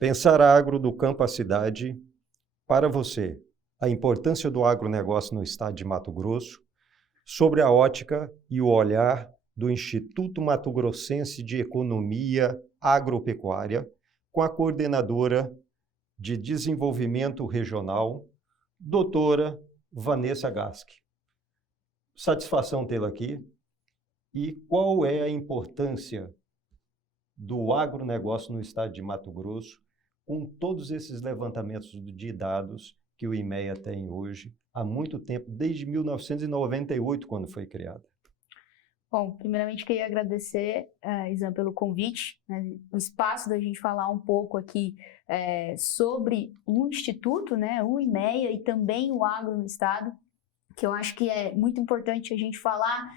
Pensar agro do campo à cidade, para você, a importância do agronegócio no estado de Mato Grosso, sobre a ótica e o olhar do Instituto Mato Grossense de Economia Agropecuária, com a coordenadora de Desenvolvimento Regional, doutora Vanessa Gasque. Satisfação tê-la aqui. E qual é a importância do agronegócio no estado de Mato Grosso, com todos esses levantamentos de dados que o IMEA tem hoje, há muito tempo, desde 1998, quando foi criada? Bom, primeiramente queria agradecer, Isan, pelo convite, né, o espaço da gente falar um pouco aqui sobre o Instituto, né, o IMEA e também o agro no estado, que eu acho que é muito importante a gente falar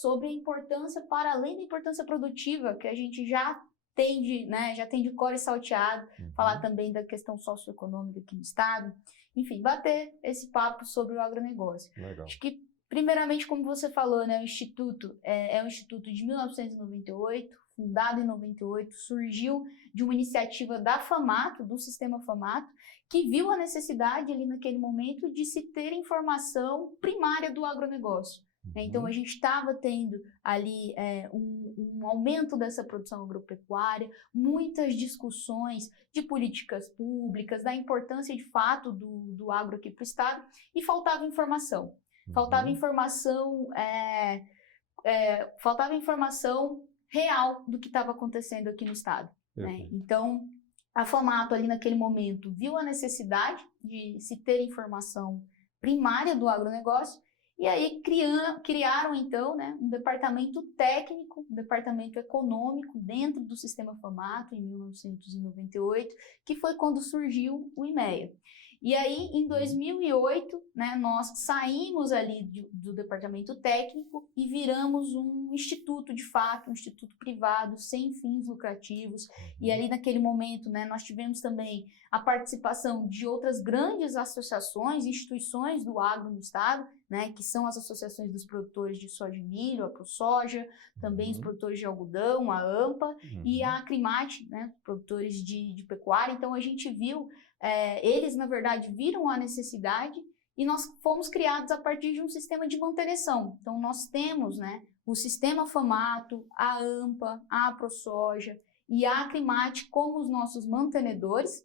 sobre a importância, para além da importância produtiva, que a gente já tem de cor e salteado, falar também da questão socioeconômica aqui no estado, enfim, bater esse papo sobre o agronegócio. Legal. Acho que, primeiramente, como você falou, né, o Instituto é um instituto de 1998, fundado em 98, surgiu de uma iniciativa da FAMATO, do Sistema FAMATO, que viu a necessidade ali naquele momento de se ter informação primária do agronegócio. Então, a gente estava tendo ali um aumento dessa produção agropecuária, muitas discussões de políticas públicas, da importância de fato do agro aqui para o estado, e faltava informação. Faltava informação real do que estava acontecendo aqui no estado. Né? Então, a FAMATO ali naquele momento viu a necessidade de se ter informação primária do agronegócio, e aí criaram então, né, um departamento técnico, um departamento econômico dentro do Sistema FAMATO em 1998, que foi quando surgiu o IMEA. E aí, em 2008, né, nós saímos ali do departamento técnico e viramos um instituto, de fato, um instituto privado, sem fins lucrativos. E ali, naquele momento, né, nós tivemos também a participação de outras grandes associações, instituições do agro no estado, né, que são as associações dos produtores de soja e milho, a ProSoja, também os produtores de algodão, a AMPA, e a Acrimate, né, produtores de pecuária. Então, a gente viu... eles, na verdade, viram a necessidade e nós fomos criados a partir de um sistema de manteneção. Então, nós temos, né, o Sistema FAMATO, a AMPA, a ProSoja e a Acrimate como os nossos mantenedores.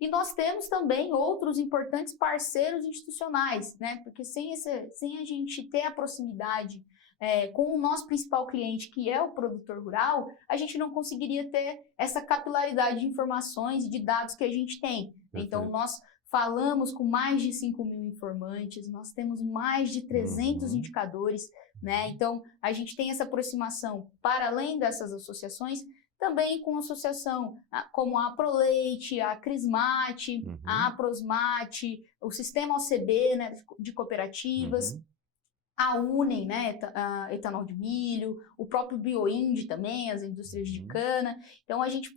E nós temos também outros importantes parceiros institucionais, né, porque sem a gente ter a proximidade com o nosso principal cliente, que é o produtor rural, a gente não conseguiria ter essa capilaridade de informações e de dados que a gente tem. Então, nós falamos com mais de 5.000 informantes, nós temos mais de 300 indicadores, né? Então, a gente tem essa aproximação, para além dessas associações, também com associação como a Proleite, a Crismate, a Aprosmate, o Sistema OCB, né, de cooperativas, a Unem, né, etanol de milho, o próprio Bioind também, as indústrias de cana. Então, a gente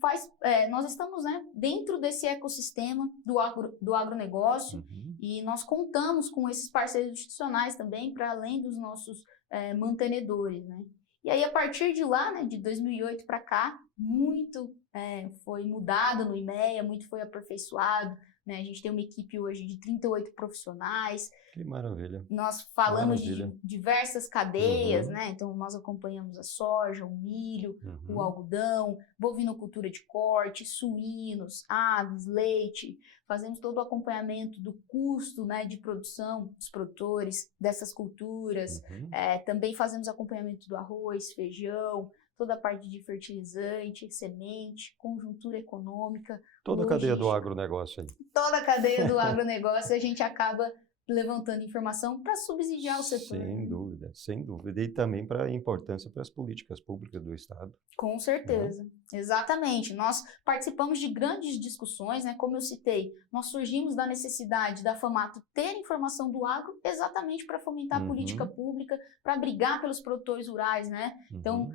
nós estamos, né, dentro desse ecossistema do agronegócio, e nós contamos com esses parceiros institucionais também, para além dos nossos mantenedores, né. E aí, a partir de lá, né, de 2008 para cá, muito foi mudado no IMEA, muito foi aperfeiçoado, né? A gente tem uma equipe hoje de 38 profissionais. Que maravilha. Nós falamos de diversas cadeias, né? Então, nós acompanhamos a soja, o milho, o algodão, bovinocultura de corte, suínos, aves, leite. Fazemos todo o acompanhamento do custo, né, de produção dos produtores dessas culturas. Também fazemos acompanhamento do arroz, feijão, toda a parte de fertilizante, semente, conjuntura econômica. Toda a cadeia do agronegócio aí. Toda a cadeia do agronegócio, a gente acaba levantando informação para subsidiar o setor. Sem dúvida, sem dúvida. E também para a importância para as políticas públicas do Estado. Com certeza, exatamente. Nós participamos de grandes discussões, né? Como eu citei, nós surgimos da necessidade da FAMATO ter informação do agro exatamente para fomentar a política pública, para brigar pelos produtores rurais, né? Então,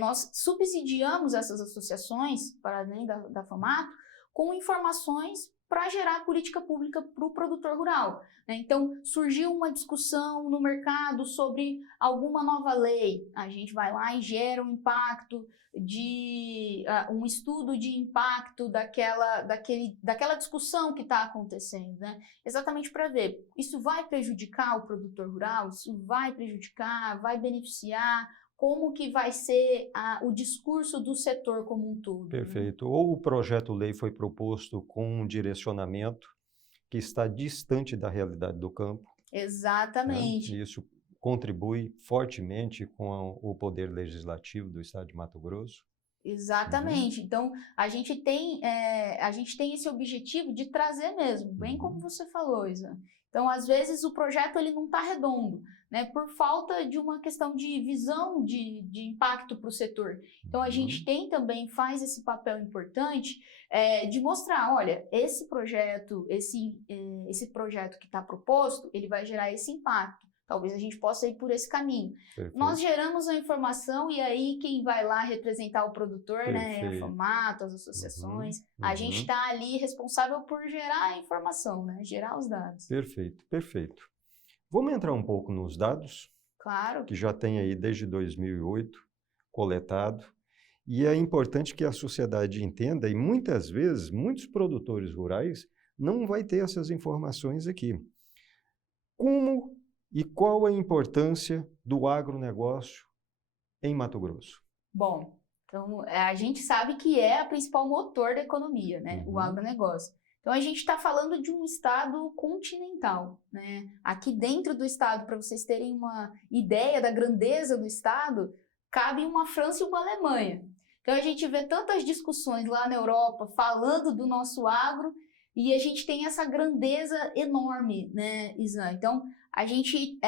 nós subsidiamos essas associações, para além da FAMATO, com informações para gerar política pública para o produtor rural, né? Então, surgiu uma discussão no mercado sobre alguma nova lei, a gente vai lá e gera um impacto um estudo de impacto daquela discussão que está acontecendo, né? Exatamente para ver, isso vai prejudicar o produtor rural, isso vai prejudicar, vai beneficiar, como que vai ser o discurso do setor como um todo. Perfeito. Né? Ou o projeto-lei foi proposto com um direcionamento que está distante da realidade do campo. Exatamente. Né? E isso contribui fortemente com o poder legislativo do Estado de Mato Grosso. Exatamente. Então, a gente tem esse objetivo de trazer mesmo, bem como você falou, Isa. Então, às vezes, o projeto ele não está redondo, né, por falta de uma questão de visão de impacto para o setor. Então, a gente faz esse papel importante de mostrar, olha, esse projeto que está proposto, ele vai gerar esse impacto. Talvez a gente possa ir por esse caminho. Perfeito. Nós geramos a informação e aí quem vai lá representar o produtor, né, é a FAMATO, as associações. A gente está ali responsável por gerar a informação, né, gerar os dados. Perfeito, perfeito. Vamos entrar um pouco nos dados? Claro. Que já tem aí desde 2008 coletado. E é importante que a sociedade entenda, e muitas vezes, muitos produtores rurais não vai ter essas informações aqui. Como e qual a importância do agronegócio em Mato Grosso? Bom, então a gente sabe que é o principal motor da economia, né? O agronegócio. Então a gente está falando de um estado continental, né? Aqui dentro do estado, para vocês terem uma ideia da grandeza do estado, cabe uma França e uma Alemanha. Então a gente vê tantas discussões lá na Europa falando do nosso agro e a gente tem essa grandeza enorme, né, Isa? Então a gente,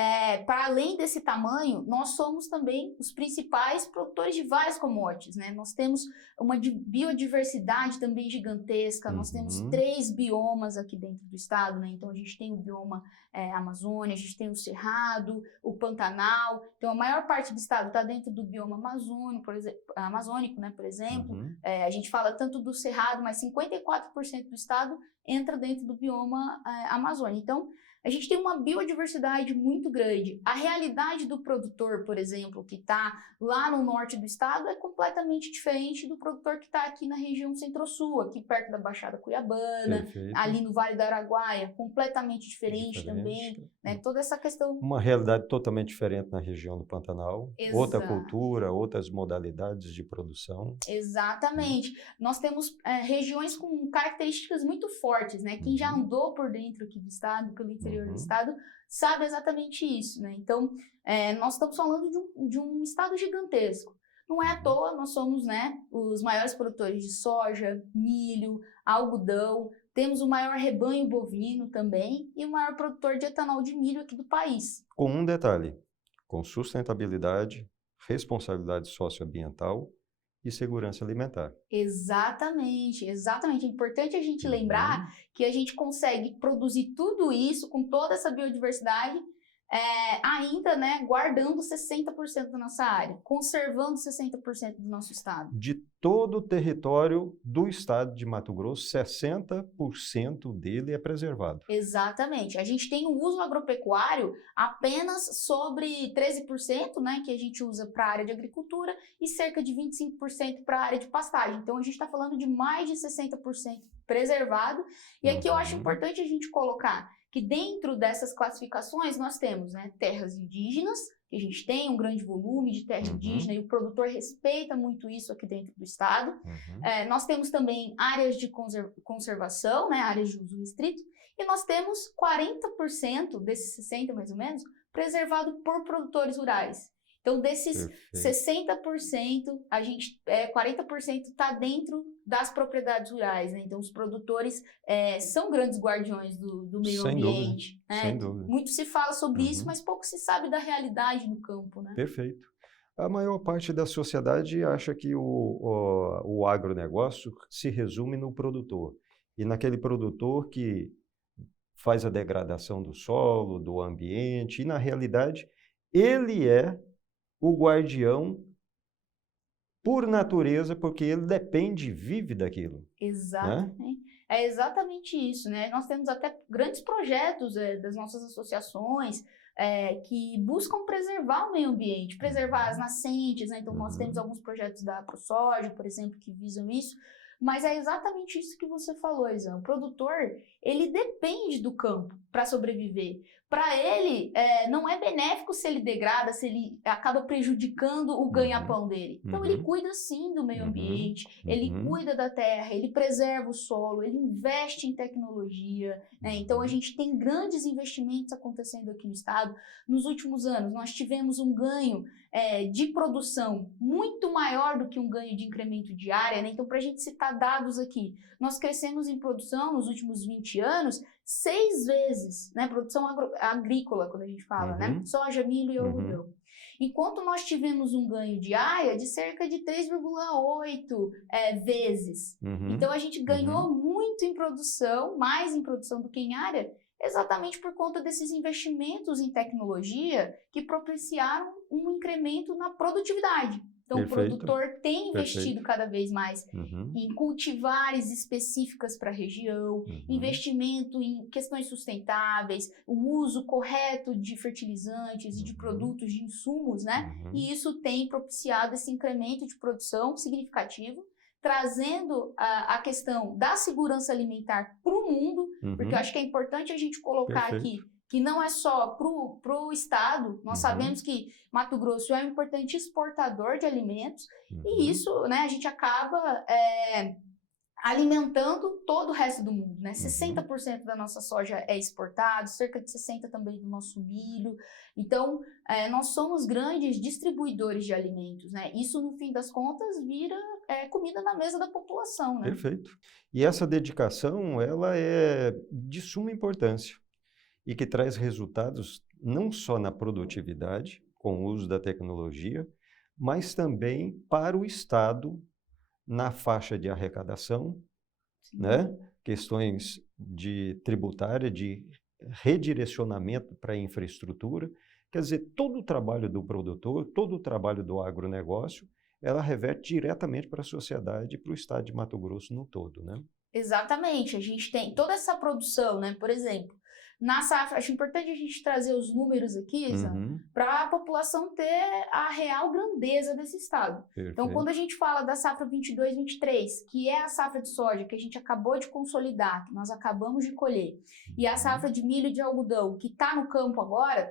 para além desse tamanho, nós somos também os principais produtores de várias commodities, né? Nós temos uma biodiversidade também gigantesca, nós temos 3 biomas aqui dentro do estado, né? Então a gente tem o bioma Amazônia, a gente tem o Cerrado, o Pantanal, então a maior parte do estado está dentro do bioma amazônico, né, por exemplo. A gente fala tanto do Cerrado, mas 54% do estado entra dentro do bioma Amazônia. Então, a gente tem uma biodiversidade muito grande. A realidade do produtor, por exemplo, que está lá no norte do estado é completamente diferente do produtor que está aqui na região centro-sul, aqui perto da Baixada Cuiabana, Perfeito. ali no Vale do Araguaia, completamente diferente também, né? Toda essa questão... Uma realidade totalmente diferente na região do Pantanal, Exato. Outra cultura, outras modalidades de produção. Exatamente. Nós temos regiões com características muito fortes, né? Quem já andou por dentro aqui do estado, pelo interior do estado, sabe exatamente isso, né? Então, nós estamos falando de um estado gigantesco. Não é à toa, nós somos, né, os maiores produtores de soja, milho, algodão, temos o maior rebanho bovino também e o maior produtor de etanol de milho aqui do país. Com um detalhe, com sustentabilidade, responsabilidade socioambiental e segurança alimentar. Exatamente, exatamente. É importante a gente lembrar que a gente consegue produzir tudo isso com toda essa biodiversidade, ainda, né, guardando 60% da nossa área, conservando 60% do nosso estado. De todo o território do estado de Mato Grosso, 60% dele é preservado. Exatamente. A gente tem o uso agropecuário apenas sobre 13%, né, que a gente usa para a área de agricultura e cerca de 25% para a área de pastagem. Então, a gente está falando de mais de 60% preservado. E aqui eu acho importante a gente colocar que dentro dessas classificações nós temos, né, terras indígenas, que a gente tem um grande volume de terra indígena e o produtor respeita muito isso aqui dentro do estado. Nós temos também áreas de conservação, né, áreas de uso restrito, e nós temos 40% desses 60% mais ou menos, preservado por produtores rurais. Então, desses 60%, 40% está dentro das propriedades rurais, né? Então, os produtores são grandes guardiões do meio ambiente. Sem dúvida. Muito se fala sobre isso, mas pouco se sabe da realidade no campo, né? Perfeito. A maior parte da sociedade acha que o agronegócio se resume no produtor. E naquele produtor que faz a degradação do solo, do ambiente, e na realidade, ele é o guardião por natureza, porque ele depende, vive daquilo. Exatamente. Né? É exatamente isso, né? Nós temos até grandes projetos das nossas associações que buscam preservar o meio ambiente, preservar as nascentes, né? Então, nós temos alguns projetos da ProSoja, por exemplo, que visam isso, mas é exatamente isso que você falou, Elisão. O produtor, ele depende do campo para sobreviver. Para ele, não é benéfico se ele degrada, se ele acaba prejudicando o ganha-pão dele. Então, ele cuida sim do meio ambiente, ele cuida da terra, ele preserva o solo, ele investe em tecnologia, né? Então, a gente tem grandes investimentos acontecendo aqui no estado. Nos últimos anos, nós tivemos um ganho de produção muito maior do que um ganho de incremento de área, né? Então, para a gente citar dados aqui, nós crescemos em produção nos últimos 20 anos 6 vezes, né? Produção agrícola, quando a gente fala, né? Soja, milho e algodão. Enquanto nós tivemos um ganho de área de cerca de 3,8 vezes. Então, a gente ganhou muito em produção, mais em produção do que em área, exatamente por conta desses investimentos em tecnologia que propiciaram um incremento na produtividade. Então, o produtor tem investido cada vez mais em cultivares específicas para a região, investimento em questões sustentáveis, o uso correto de fertilizantes e de produtos, de insumos, né? E isso tem propiciado esse incremento de produção significativo, trazendo a questão da segurança alimentar para o mundo, porque eu acho que é importante a gente colocar aqui que não é só para o estado. Nós sabemos que Mato Grosso é um importante exportador de alimentos e isso, né, a gente acaba alimentando todo o resto do mundo, né? 60% da nossa soja é exportado, cerca de 60% também do nosso milho. Então, nós somos grandes distribuidores de alimentos, né? Isso, no fim das contas, vira comida na mesa da população, né? Perfeito. E essa dedicação, ela é de suma importância e que traz resultados não só na produtividade, com o uso da tecnologia, mas também para o Estado na faixa de arrecadação, né? Questões de tributária, de redirecionamento para a infraestrutura. Quer dizer, todo o trabalho do produtor, todo o trabalho do agronegócio, ela reverte diretamente para a sociedade e para o estado de Mato Grosso no todo, né? Exatamente. A gente tem toda essa produção, né? Por exemplo, na safra, acho importante a gente trazer os números aqui, para a população ter a real grandeza desse estado. Perfeito. Então, quando a gente fala da safra 22-23, que é a safra de soja que a gente acabou de consolidar, que nós acabamos de colher, e a safra de milho e de algodão, que está no campo agora,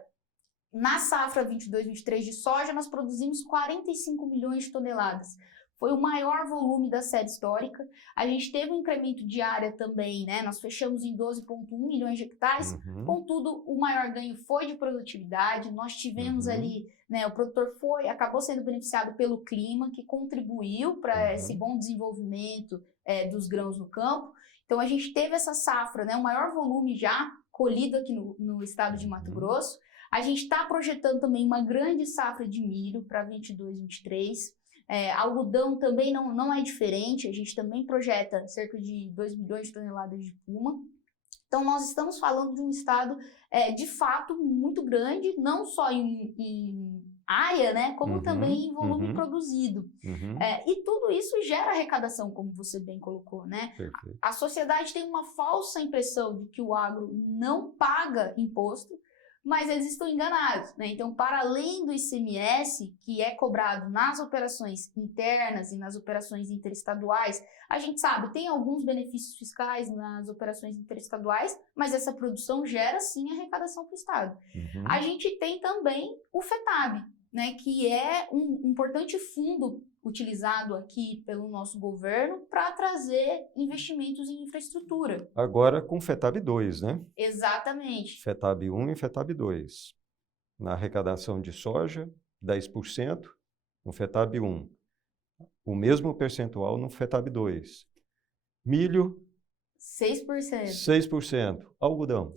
na safra 22-23 de soja, nós produzimos 45 milhões de toneladas. Foi o maior volume da série histórica. A gente teve um incremento de área também, né? Nós fechamos em 12,1 milhões de hectares. Contudo, o maior ganho foi de produtividade. Nós tivemos ali, né? O produtor acabou sendo beneficiado pelo clima, que contribuiu para esse bom desenvolvimento dos grãos no campo. Então, a gente teve essa safra, né? O maior volume já colhido aqui no estado de Mato Grosso. A gente está projetando também uma grande safra de milho para 22-23. Algodão também não é diferente, a gente também projeta cerca de 2 milhões de toneladas de puma. Então, nós estamos falando de um estado, de fato, muito grande, não só em área, né, como também em volume produzido. E tudo isso gera arrecadação, como você bem colocou, né? A sociedade tem uma falsa impressão de que o agro não paga imposto, mas eles estão enganados, né? Então, para além do ICMS, que é cobrado nas operações internas e nas operações interestaduais, a gente sabe, tem alguns benefícios fiscais nas operações interestaduais, mas essa produção gera, sim, arrecadação para o Estado. A gente tem também o FETAB, né? Que é um importante fundo utilizado aqui pelo nosso governo para trazer investimentos em infraestrutura. Agora com FETAB 2, né? Exatamente. FETAB 1 e FETAB 2. Na arrecadação de soja, 10% no FETAB 1. O mesmo percentual no FETAB 2. Milho, 6%. 6%. Algodão.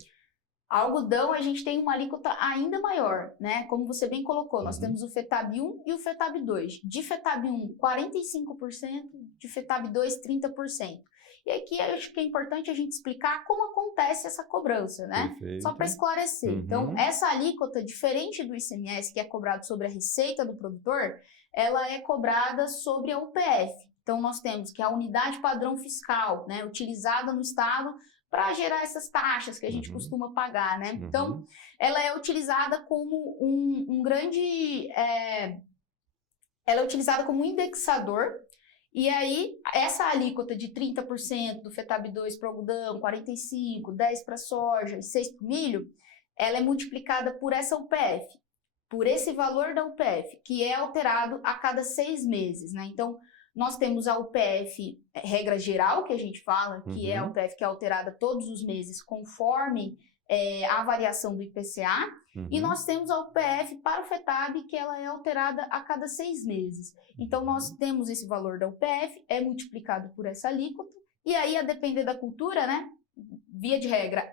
Algodão, a gente tem uma alíquota ainda maior, né? Como você bem colocou, nós temos o FETAB 1 e o FETAB 2. De FETAB 1, 45%, de FETAB 2, 30%. E aqui eu acho que é importante a gente explicar como acontece essa cobrança, né? Perfeito. Só para esclarecer. Então, essa alíquota, diferente do ICMS, que é cobrado sobre a receita do produtor, ela é cobrada sobre a UPF. Então, nós temos que a unidade padrão fiscal, né, utilizada no Estado para gerar essas taxas que a gente costuma pagar, né? Então, ela é utilizada como um grande... ela é utilizada como um indexador, e aí essa alíquota de 30% do FETAB2 para o algodão, 45%, 10% para a soja e 6% para o milho, ela é multiplicada por essa UPF, por esse valor da UPF, que é alterado a cada 6 meses, né? Então, nós temos a UPF, regra geral, que a gente fala, que é a UPF que é alterada todos os meses, conforme a variação do IPCA, e nós temos a UPF para o FETAB, que ela é alterada a cada 6 meses. Então, nós temos esse valor da UPF, é multiplicado por essa alíquota, e aí, a depender da cultura, né, via de regra,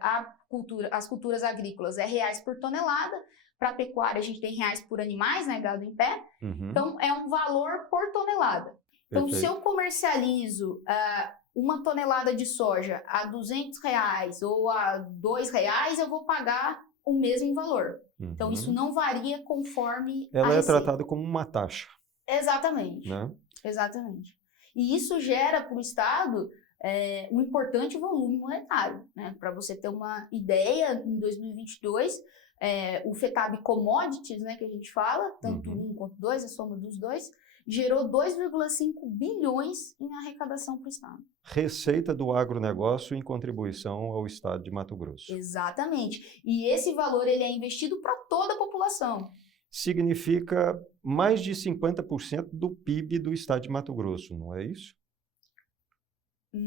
as culturas agrícolas é reais por tonelada, para a pecuária a gente tem reais por animais, né, gado em pé, então é um valor por tonelada. Então, se eu comercializo uma tonelada de soja a R$200 ou a R$2, eu vou pagar o mesmo valor. Então, isso não varia conforme ela é tratada como uma taxa. Exatamente. Né? Exatamente. E isso gera para o Estado um importante volume monetário. Né? Para você ter uma ideia, em 2022, o FETAB Commodities, né, que a gente fala, tanto um quanto dois, a soma dos dois, gerou 2,5 bilhões em arrecadação para o Estado. Receita do agronegócio em contribuição ao Estado de Mato Grosso. Exatamente. E esse valor ele é investido para toda a população. Significa mais de 50% do PIB do Estado de Mato Grosso, não é isso?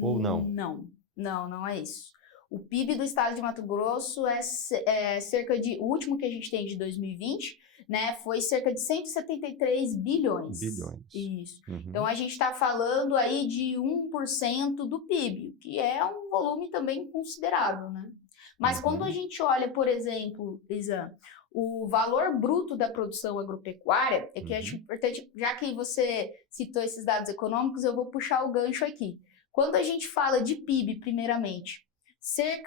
Ou não? Não é isso. O PIB do Estado de Mato Grosso é cerca de... O último que a gente tem de 2020... né, foi cerca de 173 bilhões. Isso. Então, a gente está falando aí de 1% do PIB, que é um volume também considerável, né? Mas quando a gente olha, por exemplo, Isa, o valor bruto da produção agropecuária, é que é importante, já que você citou esses dados econômicos, eu vou puxar o gancho aqui. Quando a gente fala de PIB, primeiramente,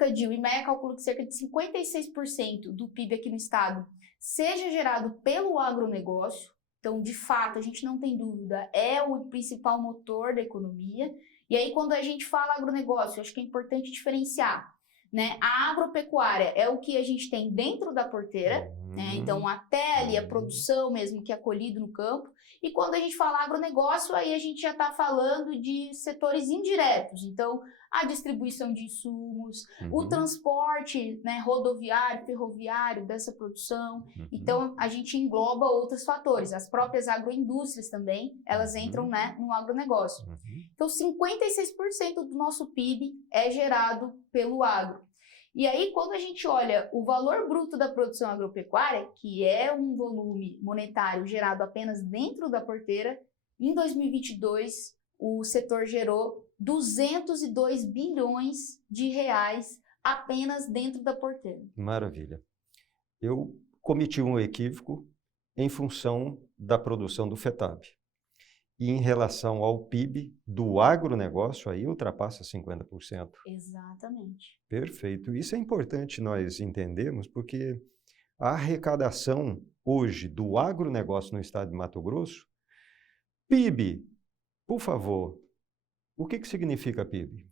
o IMEA calcula que cerca de 56% do PIB aqui no estado seja gerado pelo agronegócio. Então, de fato, a gente não tem dúvida, é o principal motor da economia. E aí, quando a gente fala agronegócio, acho que é importante diferenciar, né? A agropecuária é o que a gente tem dentro da porteira, né? Então, até ali a produção mesmo que é colhido no campo. E quando a gente fala agronegócio, aí a gente já está falando de setores indiretos. Então, a distribuição de insumos, o transporte, né, rodoviário, ferroviário dessa produção. Então, a gente engloba outros fatores. As próprias agroindústrias também, elas entram, né, no agronegócio. Então, 56% do nosso PIB é gerado pelo agro. E aí, quando a gente olha o valor bruto da produção agropecuária, que é um volume monetário gerado apenas dentro da porteira, em 2022, o setor gerou 202 bilhões de reais apenas dentro da porteira. Maravilha. Eu cometi um equívoco em função da produção do FETAB. E em relação ao PIB do agronegócio, aí ultrapassa 50%. Exatamente. Perfeito. Isso é importante nós entendermos, porque a arrecadação hoje do agronegócio no estado de Mato Grosso, PIB, por favor, o que significa PIB?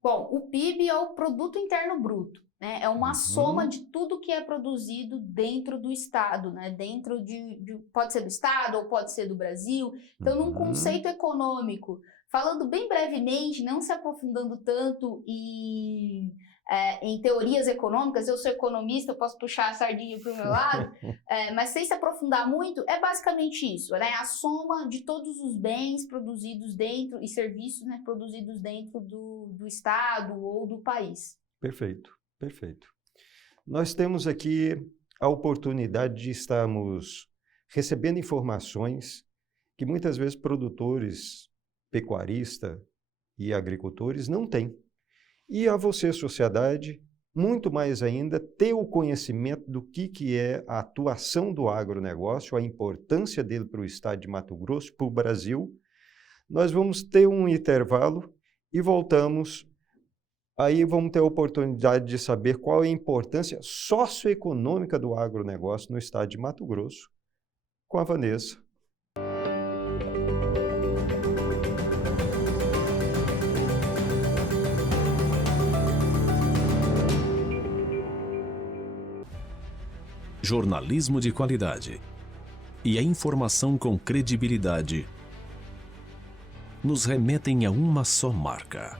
Bom, o PIB é o Produto Interno Bruto, né? É uma soma de tudo que é produzido dentro do Estado, né? Dentro pode ser do Estado ou pode ser do Brasil. Então, num conceito econômico, falando bem brevemente, não se aprofundando tanto em teorias econômicas, eu sou economista, eu posso puxar a sardinha para o meu lado, mas sem se aprofundar muito, é basicamente isso, né? A soma de todos os bens produzidos dentro e serviços, né, produzidos dentro do estado ou do país. Perfeito, perfeito. Nós temos aqui a oportunidade de estarmos recebendo informações que muitas vezes produtores, pecuaristas e agricultores não têm. E a você, sociedade, muito mais ainda, ter o conhecimento do que é a atuação do agronegócio, a importância dele para o estado de Mato Grosso, para o Brasil. Nós vamos ter um intervalo e voltamos. Aí vamos ter a oportunidade de saber qual é a importância socioeconômica do agronegócio no estado de Mato Grosso, com a Vanessa. jornalismo de qualidade e a informação com credibilidade nos remetem a uma só marca.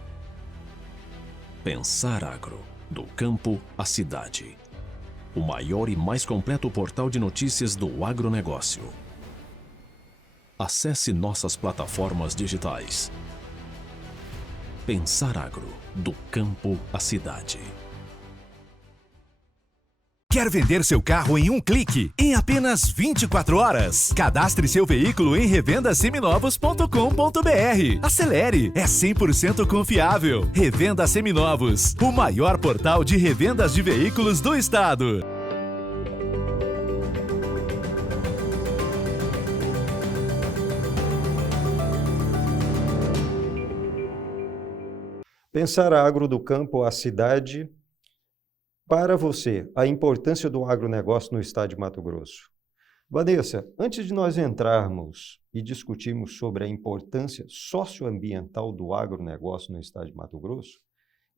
Pensar Agro, do campo à cidade. O maior e mais completo portal de notícias do agronegócio. Acesse nossas plataformas digitais. Pensar Agro, do campo à cidade. Quer vender seu carro em um clique, em apenas 24 horas? Cadastre seu veículo em revendaseminovos.com.br. Acelere, é 100% confiável. Revenda Seminovos, o maior portal de revendas de veículos do estado. Pensar Agro, do campo à cidade. Para você, a importância do agronegócio no estado de Mato Grosso. Vanessa, antes de nós entrarmos e discutirmos sobre a importância socioambiental do agronegócio no estado de Mato Grosso,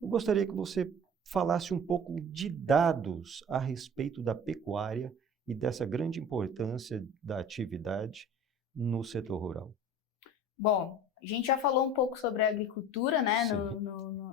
eu gostaria que você falasse um pouco de dados a respeito da pecuária e dessa grande importância da atividade no setor rural. Bom, a gente já falou um pouco sobre a agricultura, né,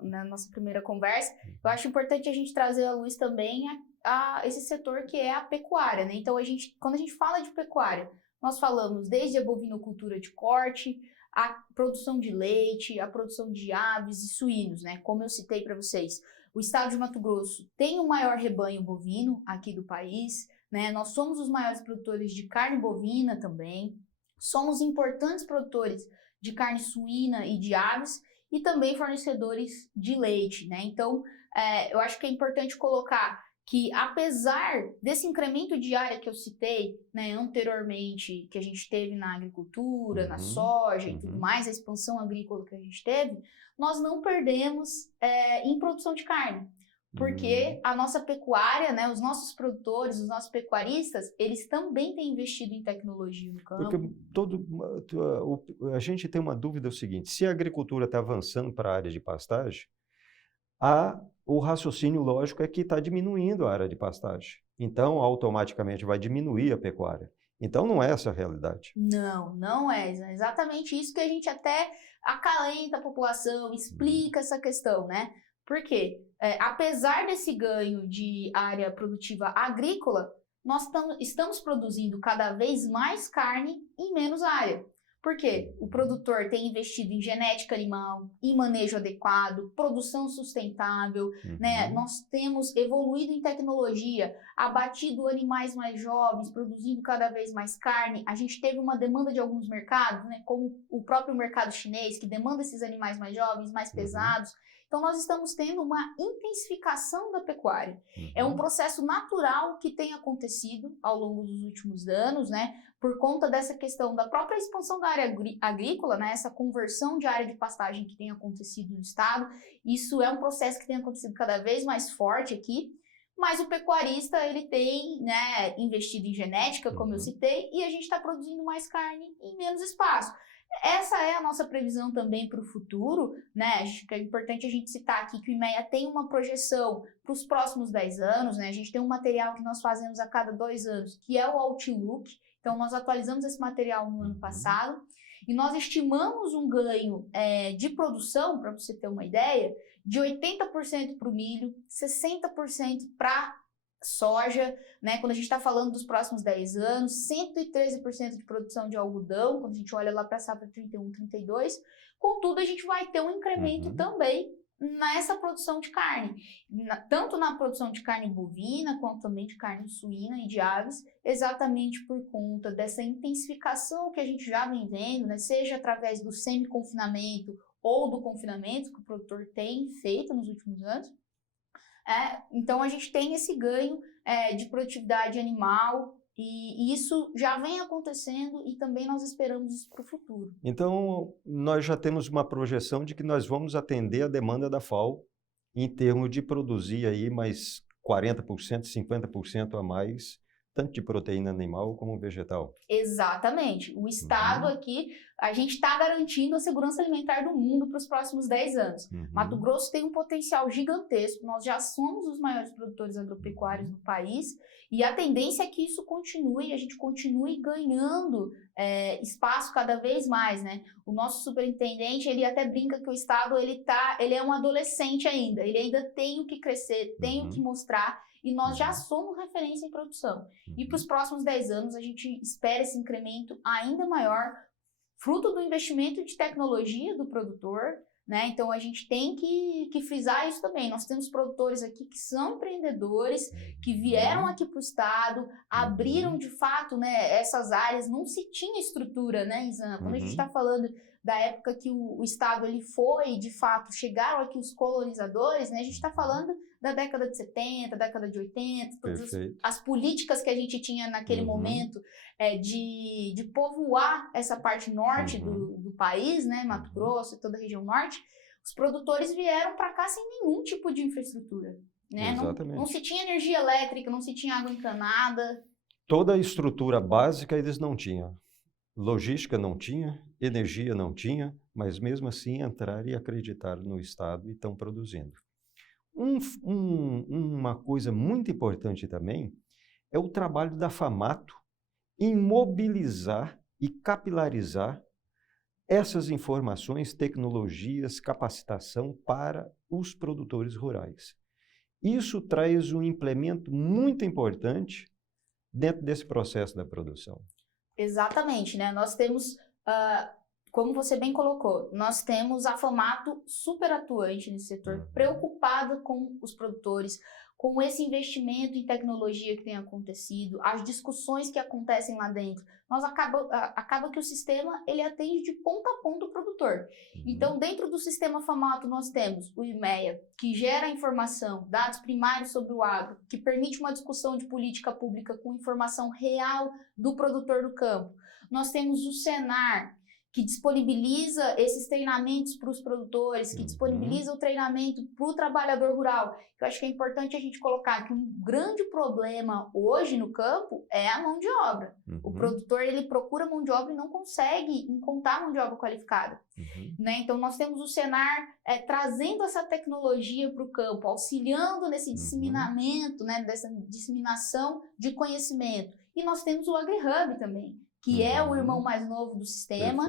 na nossa primeira conversa. Eu acho importante a gente trazer à luz também a esse setor que é a pecuária, né? Então, quando a gente fala de pecuária, nós falamos desde a bovinocultura de corte, a produção de leite, a produção de aves e suínos, né? Como eu citei para vocês, o estado de Mato Grosso tem o maior rebanho bovino aqui do país, né? Nós somos os maiores produtores de carne bovina também, somos importantes produtores de carne suína e de aves, e também fornecedores de leite, né? Então, eu acho que é importante colocar que, apesar desse incremento de área que eu citei, né, anteriormente, que a gente teve na agricultura, na soja e tudo mais, a expansão agrícola que a gente teve, nós não perdemos em produção de carne. Porque a nossa pecuária, né, os nossos produtores, os nossos pecuaristas, eles também têm investido em tecnologia no campo. Porque a gente tem uma dúvida o seguinte, se a agricultura está avançando para a área de pastagem, o raciocínio lógico é que está diminuindo a área de pastagem. Então, automaticamente vai diminuir a pecuária. Então, não é essa a realidade. Não, não é. É exatamente isso que a gente até acalenta a população, explica essa questão, né? Por quê? Apesar desse ganho de área produtiva agrícola, nós estamos produzindo cada vez mais carne em menos área. Por quê? O produtor tem investido em genética animal, em manejo adequado, produção sustentável, né? Nós temos evoluído em tecnologia, abatido animais mais jovens, produzindo cada vez mais carne. A gente teve uma demanda de alguns mercados, né? Como o próprio mercado chinês, que demanda esses animais mais jovens, mais pesados. Então, nós estamos tendo uma intensificação da pecuária. É um processo natural que tem acontecido ao longo dos últimos anos, né? Por conta dessa questão da própria expansão da área agrícola, né? Essa conversão de área de pastagem que tem acontecido no estado. Isso é um processo que tem acontecido cada vez mais forte aqui. Mas o pecuarista, ele tem, né, investido em genética, como eu citei, e a gente está produzindo mais carne em menos espaço. Essa é a nossa previsão também para o futuro, né? Acho que é importante a gente citar aqui que o IMEA tem uma projeção para os próximos 10 anos, né? A gente tem um material que nós fazemos a cada 2 anos, que é o Outlook. Então, nós atualizamos esse material no ano passado e nós estimamos um ganho de produção, para você ter uma ideia, de 80% para o milho, 60% para soja, né? Quando a gente está falando dos próximos 10 anos, 113% de produção de algodão, quando a gente olha lá para a safra 31, 32, contudo a gente vai ter um incremento também nessa produção de carne, tanto na produção de carne bovina, quanto também de carne suína e de aves, exatamente por conta dessa intensificação que a gente já vem vendo, né? Seja através do semi-confinamento ou do confinamento que o produtor tem feito nos últimos anos. Então, a gente tem esse ganho de produtividade animal e isso já vem acontecendo e também nós esperamos isso para o futuro. Então, nós já temos uma projeção de que nós vamos atender a demanda da FAO em termos de produzir aí mais 40%, 50% a mais, tanto de proteína animal como vegetal. Exatamente. O estado aqui, a gente está garantindo a segurança alimentar do mundo para os próximos 10 anos. Mato Grosso tem um potencial gigantesco, nós já somos os maiores produtores agropecuários do país, e a tendência é que isso continue, a gente continue ganhando espaço cada vez mais, né? O nosso superintendente, ele até brinca que o Estado, ele é um adolescente ainda, ele ainda tem o que crescer, tem o que mostrar, e nós já somos referência em produção. E para os próximos 10 anos, a gente espera esse incremento ainda maior, fruto do investimento de tecnologia do produtor, né? Então, a gente tem que frisar isso também. Nós temos produtores aqui que são empreendedores, que vieram aqui para o estado, abriram de fato, né, essas áreas, não se tinha estrutura, né, Izan? Quando a gente está falando da época que o estado ele foi, de fato, chegaram aqui os colonizadores, né, a gente está falando da década de 70, década de 80, todas as políticas que a gente tinha naquele momento de povoar essa parte norte do país, né, Mato Grosso e toda a região norte, os produtores vieram para cá sem nenhum tipo de infraestrutura, né? Não se tinha energia elétrica, não se tinha água encanada. Toda a estrutura básica eles não tinham. Logística não tinha, energia não tinha, mas mesmo assim entraram e acreditaram no estado e estão produzindo. Uma coisa muito importante também é o trabalho da FAMATO em mobilizar e capilarizar essas informações, tecnologias, capacitação para os produtores rurais. Isso traz um implemento muito importante dentro desse processo da produção. Exatamente, né? Nós temos, como você bem colocou, nós temos a FAMATO super atuante nesse setor, preocupada com os produtores, com esse investimento em tecnologia que tem acontecido, as discussões que acontecem lá dentro. Acaba que o sistema ele atende de ponta a ponta o produtor. Então, dentro do sistema FAMATO, nós temos o IMEA, que gera informação, dados primários sobre o agro, que permite uma discussão de política pública com informação real do produtor do campo. Nós temos o Senar, que disponibiliza esses treinamentos para os produtores, que disponibiliza o treinamento para o trabalhador rural. Eu acho que é importante a gente colocar que um grande problema hoje no campo é a mão de obra. O produtor, ele procura mão de obra e não consegue encontrar mão de obra qualificada. Né? Então, nós temos o Senar trazendo essa tecnologia para o campo, auxiliando nesse disseminamento, né, dessa disseminação de conhecimento. E nós temos o AgriHub também, que é o irmão mais novo do sistema,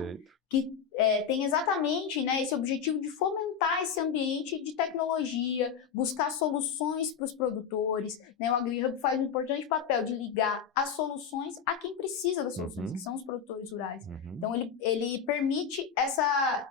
que tem exatamente, né, esse objetivo de fomentar esse ambiente de tecnologia, buscar soluções para os produtores, né? O AgriHub faz um importante papel de ligar as soluções a quem precisa das soluções, que são os produtores rurais. Então, ele permite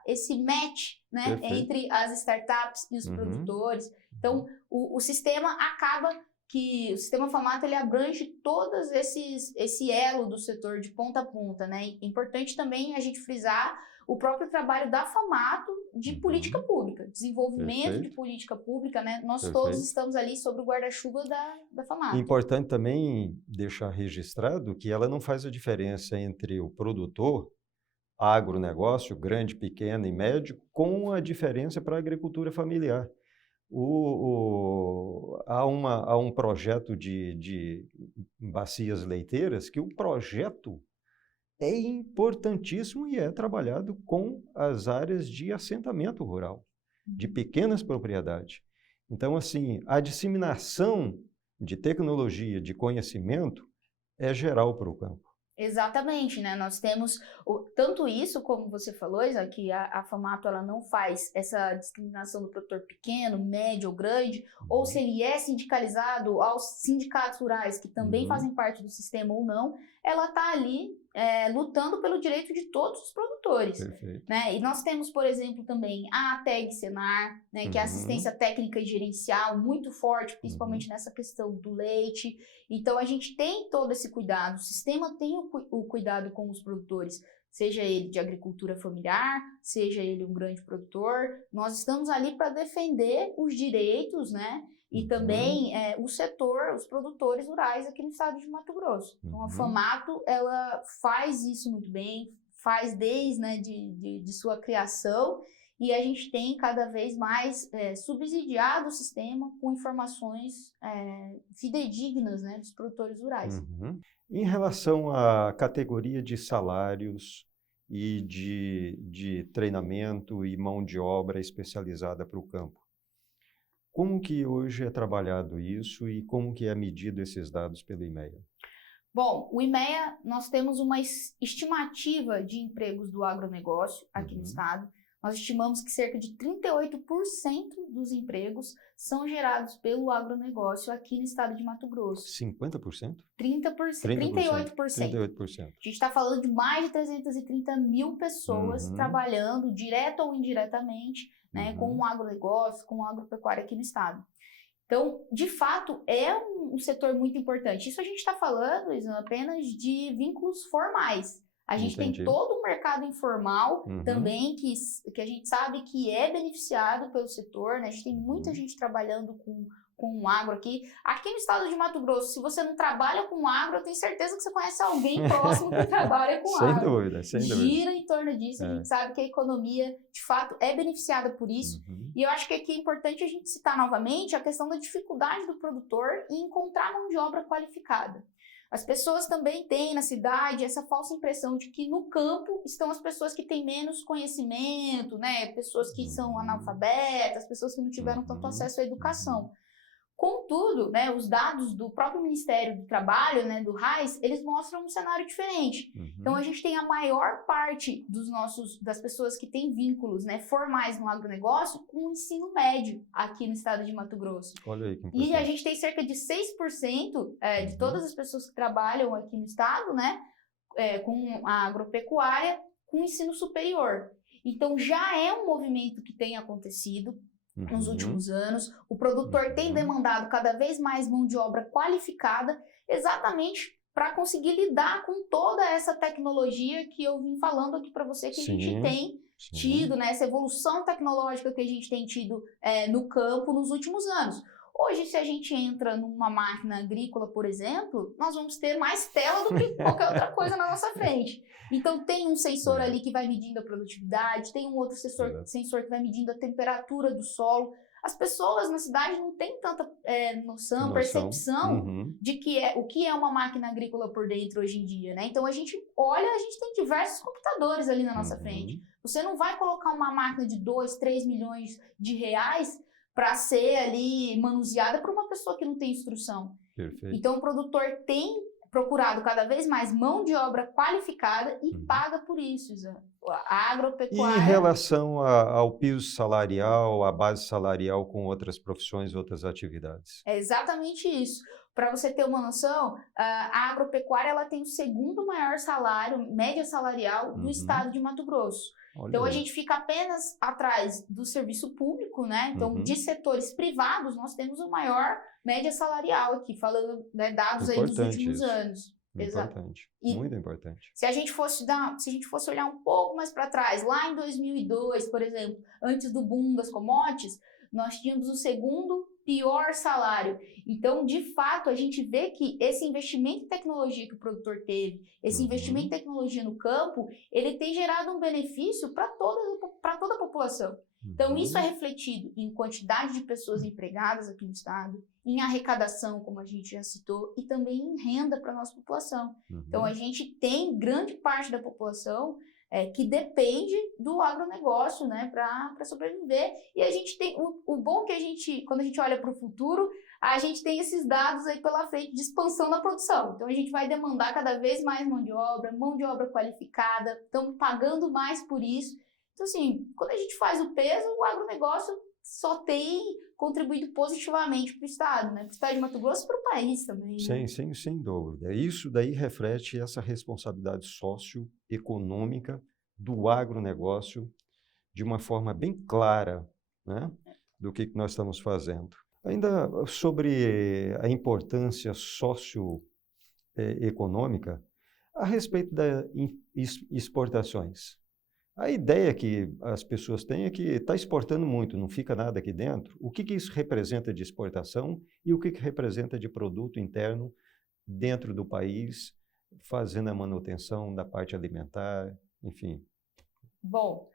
esse match, né, entre as startups e os produtores. Então, o sistema acaba que o sistema FAMATO ele abrange todos esse elo do setor de ponta a ponta, né? É importante também a gente frisar o próprio trabalho da FAMATO de política pública, desenvolvimento de política pública, né? Nós todos estamos ali sob o guarda-chuva da FAMATO. Importante também deixar registrado que ela não faz a diferença entre o produtor, agronegócio, grande, pequeno e médio, com a diferença para a agricultura familiar. Há um projeto de bacias leiteiras que o projeto é importantíssimo e é trabalhado com as áreas de assentamento rural, de pequenas propriedades. Então, assim, a disseminação de tecnologia, de conhecimento, é geral para o campo. Exatamente, né? Nós temos tanto isso, como você falou, Isa, que a FAMATO ela não faz essa discriminação do produtor pequeno, médio ou grande, ou se ele é sindicalizado aos sindicatos rurais, que também fazem parte do sistema ou não, ela está ali lutando pelo direito de todos os produtores. Né? E nós temos, por exemplo, também a ATEG Senar, né, que é assistência técnica e gerencial muito forte, principalmente nessa questão do leite. Então, a gente tem todo esse cuidado, o sistema tem o cuidado com os produtores, seja ele de agricultura familiar, seja ele um grande produtor. Nós estamos ali para defender os direitos, né? E também o setor, os produtores rurais aqui no estado de Mato Grosso. Então, a FAMATO, ela faz isso muito bem, faz desde, né, de sua criação, e a gente tem cada vez mais subsidiado o sistema com informações fidedignas, né, dos produtores rurais. Em relação à categoria de salários e de treinamento e mão de obra especializada para o campo. Como que hoje é trabalhado isso e como que é medido esses dados pelo IMEA? Bom, o IMEA, nós temos uma estimativa de empregos do agronegócio aqui no estado. Nós estimamos que cerca de 38% dos empregos são gerados pelo agronegócio aqui no estado de Mato Grosso. 50%? 38%. 38%. A gente está falando de mais de 330 mil pessoas trabalhando, direto ou indiretamente, né, com o agronegócio, com a agropecuária aqui no estado. Então, de fato, é um setor muito importante. Isso a gente está falando, Isan, apenas de vínculos formais. A gente tem todo o mercado informal também, que a gente sabe que é beneficiado pelo setor, né? A gente tem muita gente trabalhando com o agro aqui. Aqui no estado de Mato Grosso, se você não trabalha com agro, eu tenho certeza que você conhece alguém próximo que trabalha com agro. Sem dúvida, sem dúvida. Gira em torno disso, a gente sabe que a economia, de fato, é beneficiada por isso. E eu acho que aqui é importante a gente citar novamente a questão da dificuldade do produtor em encontrar mão de obra qualificada. As pessoas também têm na cidade essa falsa impressão de que no campo estão as pessoas que têm menos conhecimento, né? Pessoas que são analfabetas, pessoas que não tiveram tanto acesso à educação. Contudo, né, os dados do próprio Ministério do Trabalho, né, do RAIS, eles mostram um cenário diferente. Então, a gente tem a maior parte das pessoas que têm vínculos, né, formais no agronegócio com o ensino médio aqui no estado de Mato Grosso. Olha aí que importante. E a gente tem cerca de 6% de todas as pessoas que trabalham aqui no estado, né, com a agropecuária, com ensino superior. Então, já é um movimento que tem acontecido nos últimos anos. O produtor tem demandado cada vez mais mão de obra qualificada, exatamente para conseguir lidar com toda essa tecnologia que eu vim falando aqui para você, que a gente tem tido, né, essa evolução tecnológica que a gente tem tido no campo nos últimos anos. Hoje, se a gente entra numa máquina agrícola, por exemplo, nós vamos ter mais tela do que qualquer outra coisa na nossa frente. Então, tem um sensor ali que vai medindo a produtividade, tem um outro sensor que vai medindo a temperatura do solo. As pessoas na cidade não têm tanta percepção de o que é uma máquina agrícola por dentro hoje em dia, né? Então, a gente tem diversos computadores ali na nossa frente. Você não vai colocar uma máquina de 2, 3 milhões de reais para ser ali manuseada por uma pessoa que não tem instrução. Perfeito. Então, o produtor tem procurado cada vez mais mão de obra qualificada e paga por isso, Isan. A agropecuária... E em relação ao piso salarial, à base salarial com outras profissões, outras atividades? É exatamente isso. Para você ter uma noção, a agropecuária ela tem o segundo maior salário, média salarial do estado de Mato Grosso. Então, a gente fica apenas atrás do serviço público, né? Então, de setores privados, nós temos o maior média salarial aqui, falando, né, dados aí dos últimos anos. Importante, muito importante. Se a gente fosse olhar um pouco mais para trás, lá em 2002, por exemplo, antes do boom das commodities, nós tínhamos o segundo pior salário. Então, de fato, a gente vê que esse investimento em tecnologia que o produtor teve, esse investimento em tecnologia no campo, ele tem gerado um benefício para toda a população. Então, isso é refletido em quantidade de pessoas empregadas aqui no estado, em arrecadação, como a gente já citou, e também em renda para a nossa população. Então, a gente tem grande parte da população que depende do agronegócio, né, para sobreviver. E a gente tem o bom que quando a gente olha para o futuro, a gente tem esses dados aí pela frente de expansão da produção. Então a gente vai demandar cada vez mais mão de obra qualificada, estamos pagando mais por isso. Então, assim, quando a gente faz o peso, o agronegócio só tem contribuído positivamente para o estado, né? Para o estado de Mato Grosso e para o país também. Né? Sem dúvida. Isso daí reflete essa responsabilidade socioeconômica do agronegócio de uma forma bem clara, né, do que nós estamos fazendo. Ainda sobre a importância socioeconômica, a respeito das exportações. A ideia que as pessoas têm é que está exportando muito, não fica nada aqui dentro. O que isso representa de exportação e o que representa de produto interno dentro do país, fazendo a manutenção da parte alimentar, enfim. Bom,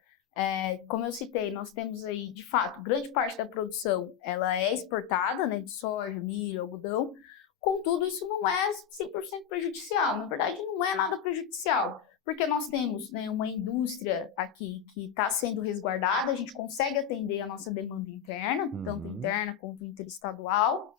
como eu citei, nós temos aí, de fato, grande parte da produção ela é exportada, né, de soja, milho, algodão. Contudo, isso não é 100% prejudicial. Na verdade, não é nada prejudicial. porque nós temos, né, uma indústria aqui que está sendo resguardada, a gente consegue atender a nossa demanda interna, tanto interna quanto interestadual,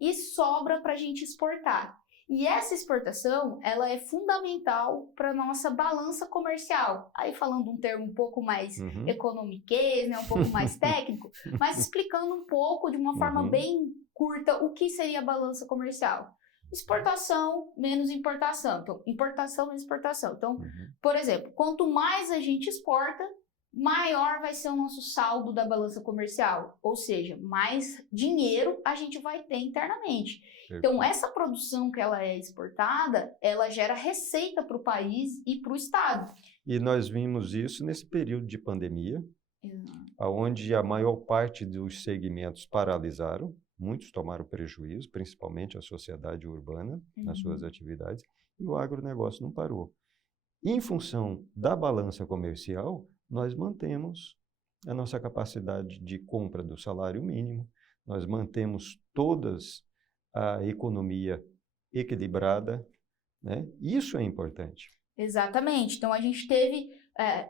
e sobra para a gente exportar. E essa exportação, ela é fundamental para a nossa balança comercial. Aí falando um termo um pouco mais economiquez, né, um pouco mais técnico, mas explicando um pouco de uma forma bem curta o que seria a balança comercial. Exportação menos importação. Então, importação menos exportação. Então, por exemplo, quanto mais a gente exporta, maior vai ser o nosso saldo da balança comercial. Ou seja, mais dinheiro a gente vai ter internamente. Então, essa produção que ela é exportada, ela gera receita para o país e para o Estado. E nós vimos isso nesse período de pandemia, onde a maior parte dos segmentos paralisaram, muitos tomaram prejuízo, principalmente a sociedade urbana, nas suas atividades, e o agronegócio não parou. Em função da balança comercial, nós mantemos a nossa capacidade de compra do salário mínimo, nós mantemos todas a economia equilibrada, né? Isso é importante. Exatamente. Então, a gente teve,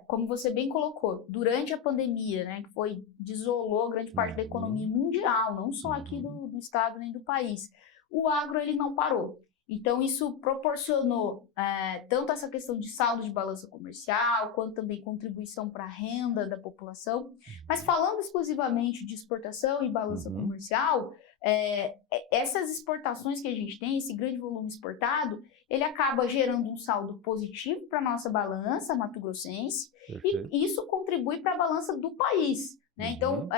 como você bem colocou, durante a pandemia, né, que desolou grande parte da economia mundial, não só aqui do estado nem do país, o agro ele não parou. Então, isso proporcionou tanto essa questão de saldo de balança comercial, quanto também contribuição para a renda da população. Mas falando exclusivamente de exportação e balança comercial, essas exportações que a gente tem, esse grande volume exportado, ele acaba gerando um saldo positivo para a nossa balança mato-grossense, e isso contribui para a balança do país, né? Então,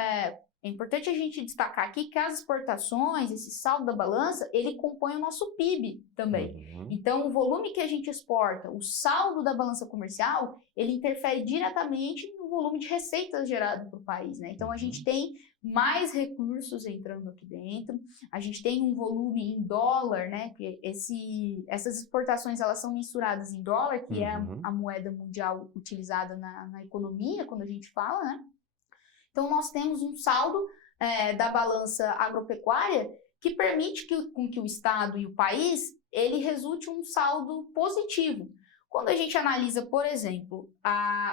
é importante a gente destacar aqui que as exportações, esse saldo da balança, ele compõe o nosso PIB também. Então, o volume que a gente exporta, o saldo da balança comercial, ele interfere diretamente no volume de receitas gerado para o país, né? Então, a gente tem mais recursos entrando aqui dentro, a gente tem um volume em dólar, né? Porque essas exportações, elas são mensuradas em dólar, que é a moeda mundial utilizada na economia, quando a gente fala, né? Então, nós temos um saldo da balança agropecuária que permite que o Estado e o país, ele resulte um saldo positivo. Quando a gente analisa, por exemplo,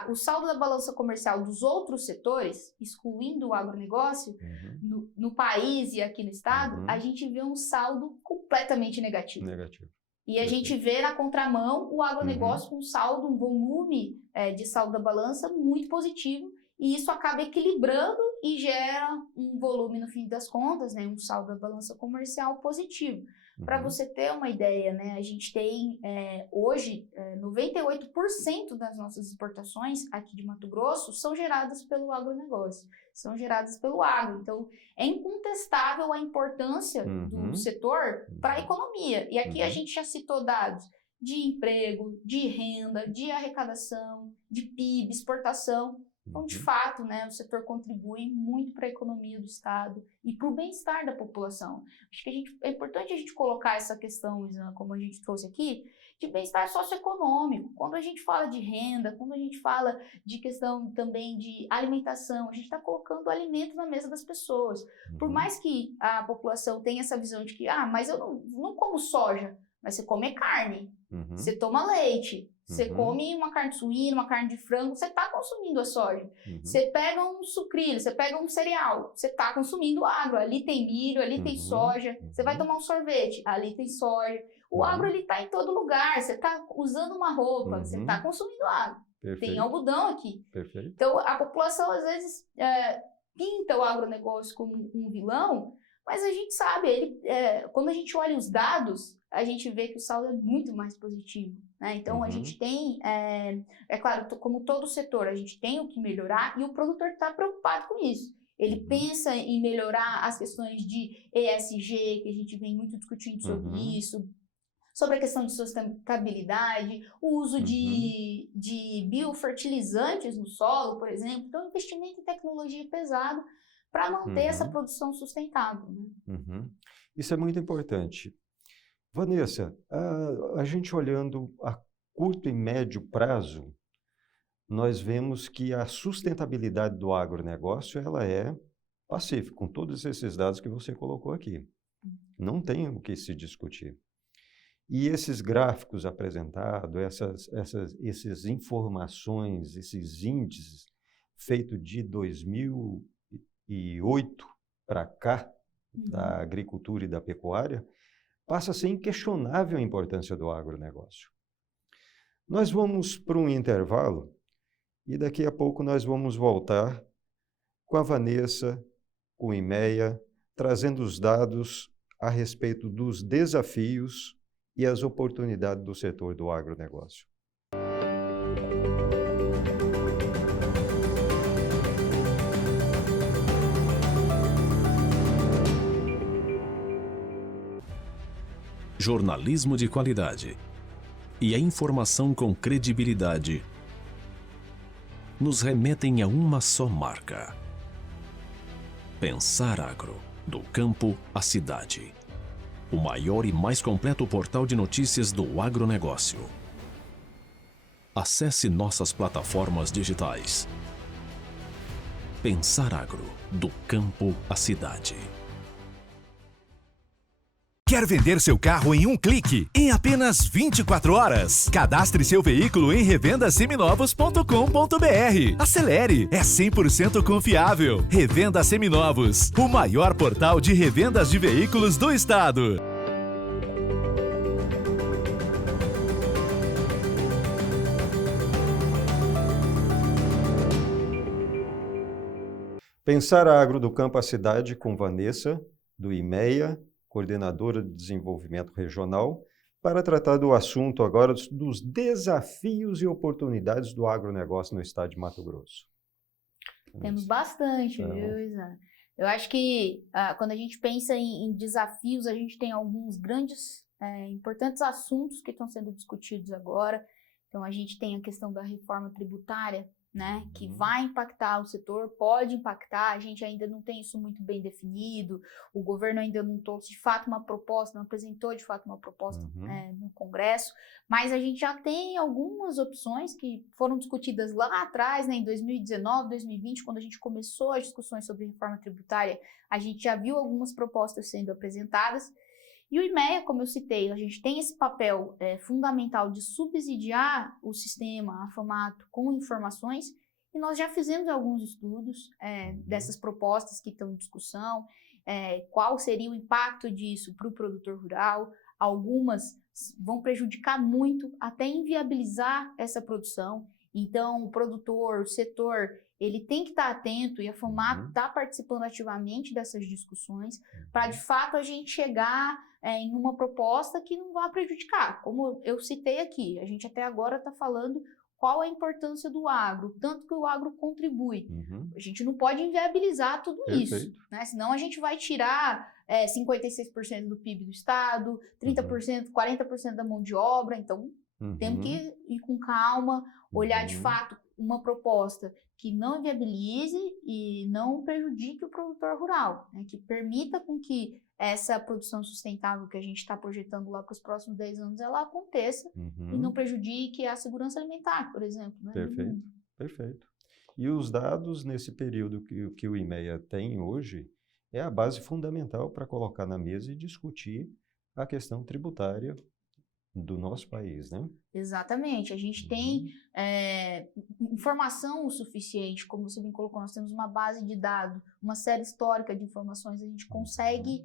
o saldo da balança comercial dos outros setores, excluindo o agronegócio, no país e aqui no Estado, a gente vê um saldo completamente negativo. E a gente vê na contramão o agronegócio com um saldo, um volume de saldo da balança muito positivo, e isso acaba equilibrando e gera um volume, no fim das contas, né, um saldo da balança comercial positivo. Para você ter uma ideia, né, a gente tem hoje 98% das nossas exportações aqui de Mato Grosso são geradas pelo agronegócio, são geradas pelo agro. Então, é incontestável a importância do setor para a economia. E aqui a gente já citou dados de emprego, de renda, de arrecadação, de PIB, exportação. Então, de fato, né, o setor contribui muito para a economia do Estado e para o bem-estar da população. Acho que é importante a gente colocar essa questão, como a gente trouxe aqui, de bem-estar socioeconômico. Quando a gente fala de renda, quando a gente fala de questão também de alimentação, a gente está colocando alimento na mesa das pessoas. Por mais que a população tenha essa visão de que, mas eu não como soja, mas você come carne, você toma leite, você come uma carne de suíno, uma carne de frango, você está consumindo a soja. Você pega um sucrilho, você pega um cereal, você está consumindo agro. Ali tem milho, ali tem soja. Você vai tomar um sorvete, ali tem soja. O agro está em todo lugar. Você está usando uma roupa, você está consumindo agro. Tem algodão aqui. Então, a população, às vezes, pinta o agronegócio como um vilão, mas a gente sabe, quando a gente olha os dados, a gente vê que o saldo é muito mais positivo, né? Então, a gente tem, claro, como todo setor, a gente tem o que melhorar e o produtor está preocupado com isso. Ele pensa em melhorar as questões de ESG, que a gente vem muito discutindo sobre isso, sobre a questão de sustentabilidade, o uso de biofertilizantes no solo, por exemplo. Então, investimento em tecnologia pesado para manter essa produção sustentável, né? Isso é muito importante. Vanessa, a gente olhando a curto e médio prazo, nós vemos que a sustentabilidade do agronegócio ela é pacífica, com todos esses dados que você colocou aqui. Não tem o que se discutir. E esses gráficos apresentados, essas informações, esses índices, feitos de 2008 para cá, da agricultura e da pecuária, passa a ser inquestionável a importância do agronegócio. Nós vamos para um intervalo e daqui a pouco nós vamos voltar com a Vanessa, com o IMEA, trazendo os dados a respeito dos desafios e as oportunidades do setor do agronegócio. Jornalismo de qualidade e a informação com credibilidade nos remetem a uma só marca. Pensar Agro, do campo à cidade. O maior e mais completo portal de notícias do agronegócio. Acesse nossas plataformas digitais. Pensar Agro, do campo à cidade. Quer vender seu carro em um clique? Em apenas 24 horas. Cadastre seu veículo em revendaseminovos.com.br. Acelere, é 100% confiável. Revenda Seminovos, o maior portal de revendas de veículos do estado. Pensar Agro, do campo à cidade, com Vanessa, do IMEA, coordenadora de desenvolvimento regional, para tratar do assunto agora dos desafios e oportunidades do agronegócio no estado de Mato Grosso. Temos bastante, viu, Isa? Eu acho que quando a gente pensa em desafios, a gente tem alguns grandes, importantes assuntos que estão sendo discutidos agora. Então, a gente tem a questão da reforma tributária, né, que vai impactar o setor, pode impactar, a gente ainda não tem isso muito bem definido, o governo ainda não trouxe de fato uma proposta, não apresentou de fato uma proposta no Congresso, mas a gente já tem algumas opções que foram discutidas lá atrás, né, em 2019, 2020, quando a gente começou as discussões sobre reforma tributária, a gente já viu algumas propostas sendo apresentadas. E o IMEA, como eu citei, a gente tem esse papel fundamental de subsidiar o sistema, a FAMATO, com informações, e nós já fizemos alguns estudos dessas propostas que estão em discussão, qual seria o impacto disso para o produtor rural. Algumas vão prejudicar muito, até inviabilizar essa produção. Então, o produtor, o setor, ele tem que estar atento, e a FAMATO está participando ativamente dessas discussões, para de fato a gente chegar em uma proposta que não vá prejudicar. Como eu citei aqui, a gente até agora está falando qual a importância do agro, tanto que o agro contribui. A gente não pode inviabilizar tudo isso, né? Senão a gente vai tirar 56% do PIB do estado, 30%, 40% da mão de obra. Então, temos que ir com calma, olhar de fato uma proposta que não inviabilize e não prejudique o produtor rural, né? Que permita com que essa produção sustentável que a gente está projetando lá para os próximos 10 anos, ela aconteça e não prejudique a segurança alimentar, por exemplo. Né? Perfeito, perfeito. E os dados nesse período que o IMEA tem hoje é a base fundamental para colocar na mesa e discutir a questão tributária do nosso país, né? Exatamente. A gente tem informação o suficiente, como você bem colocou, nós temos uma base de dados, uma série histórica de informações, a gente consegue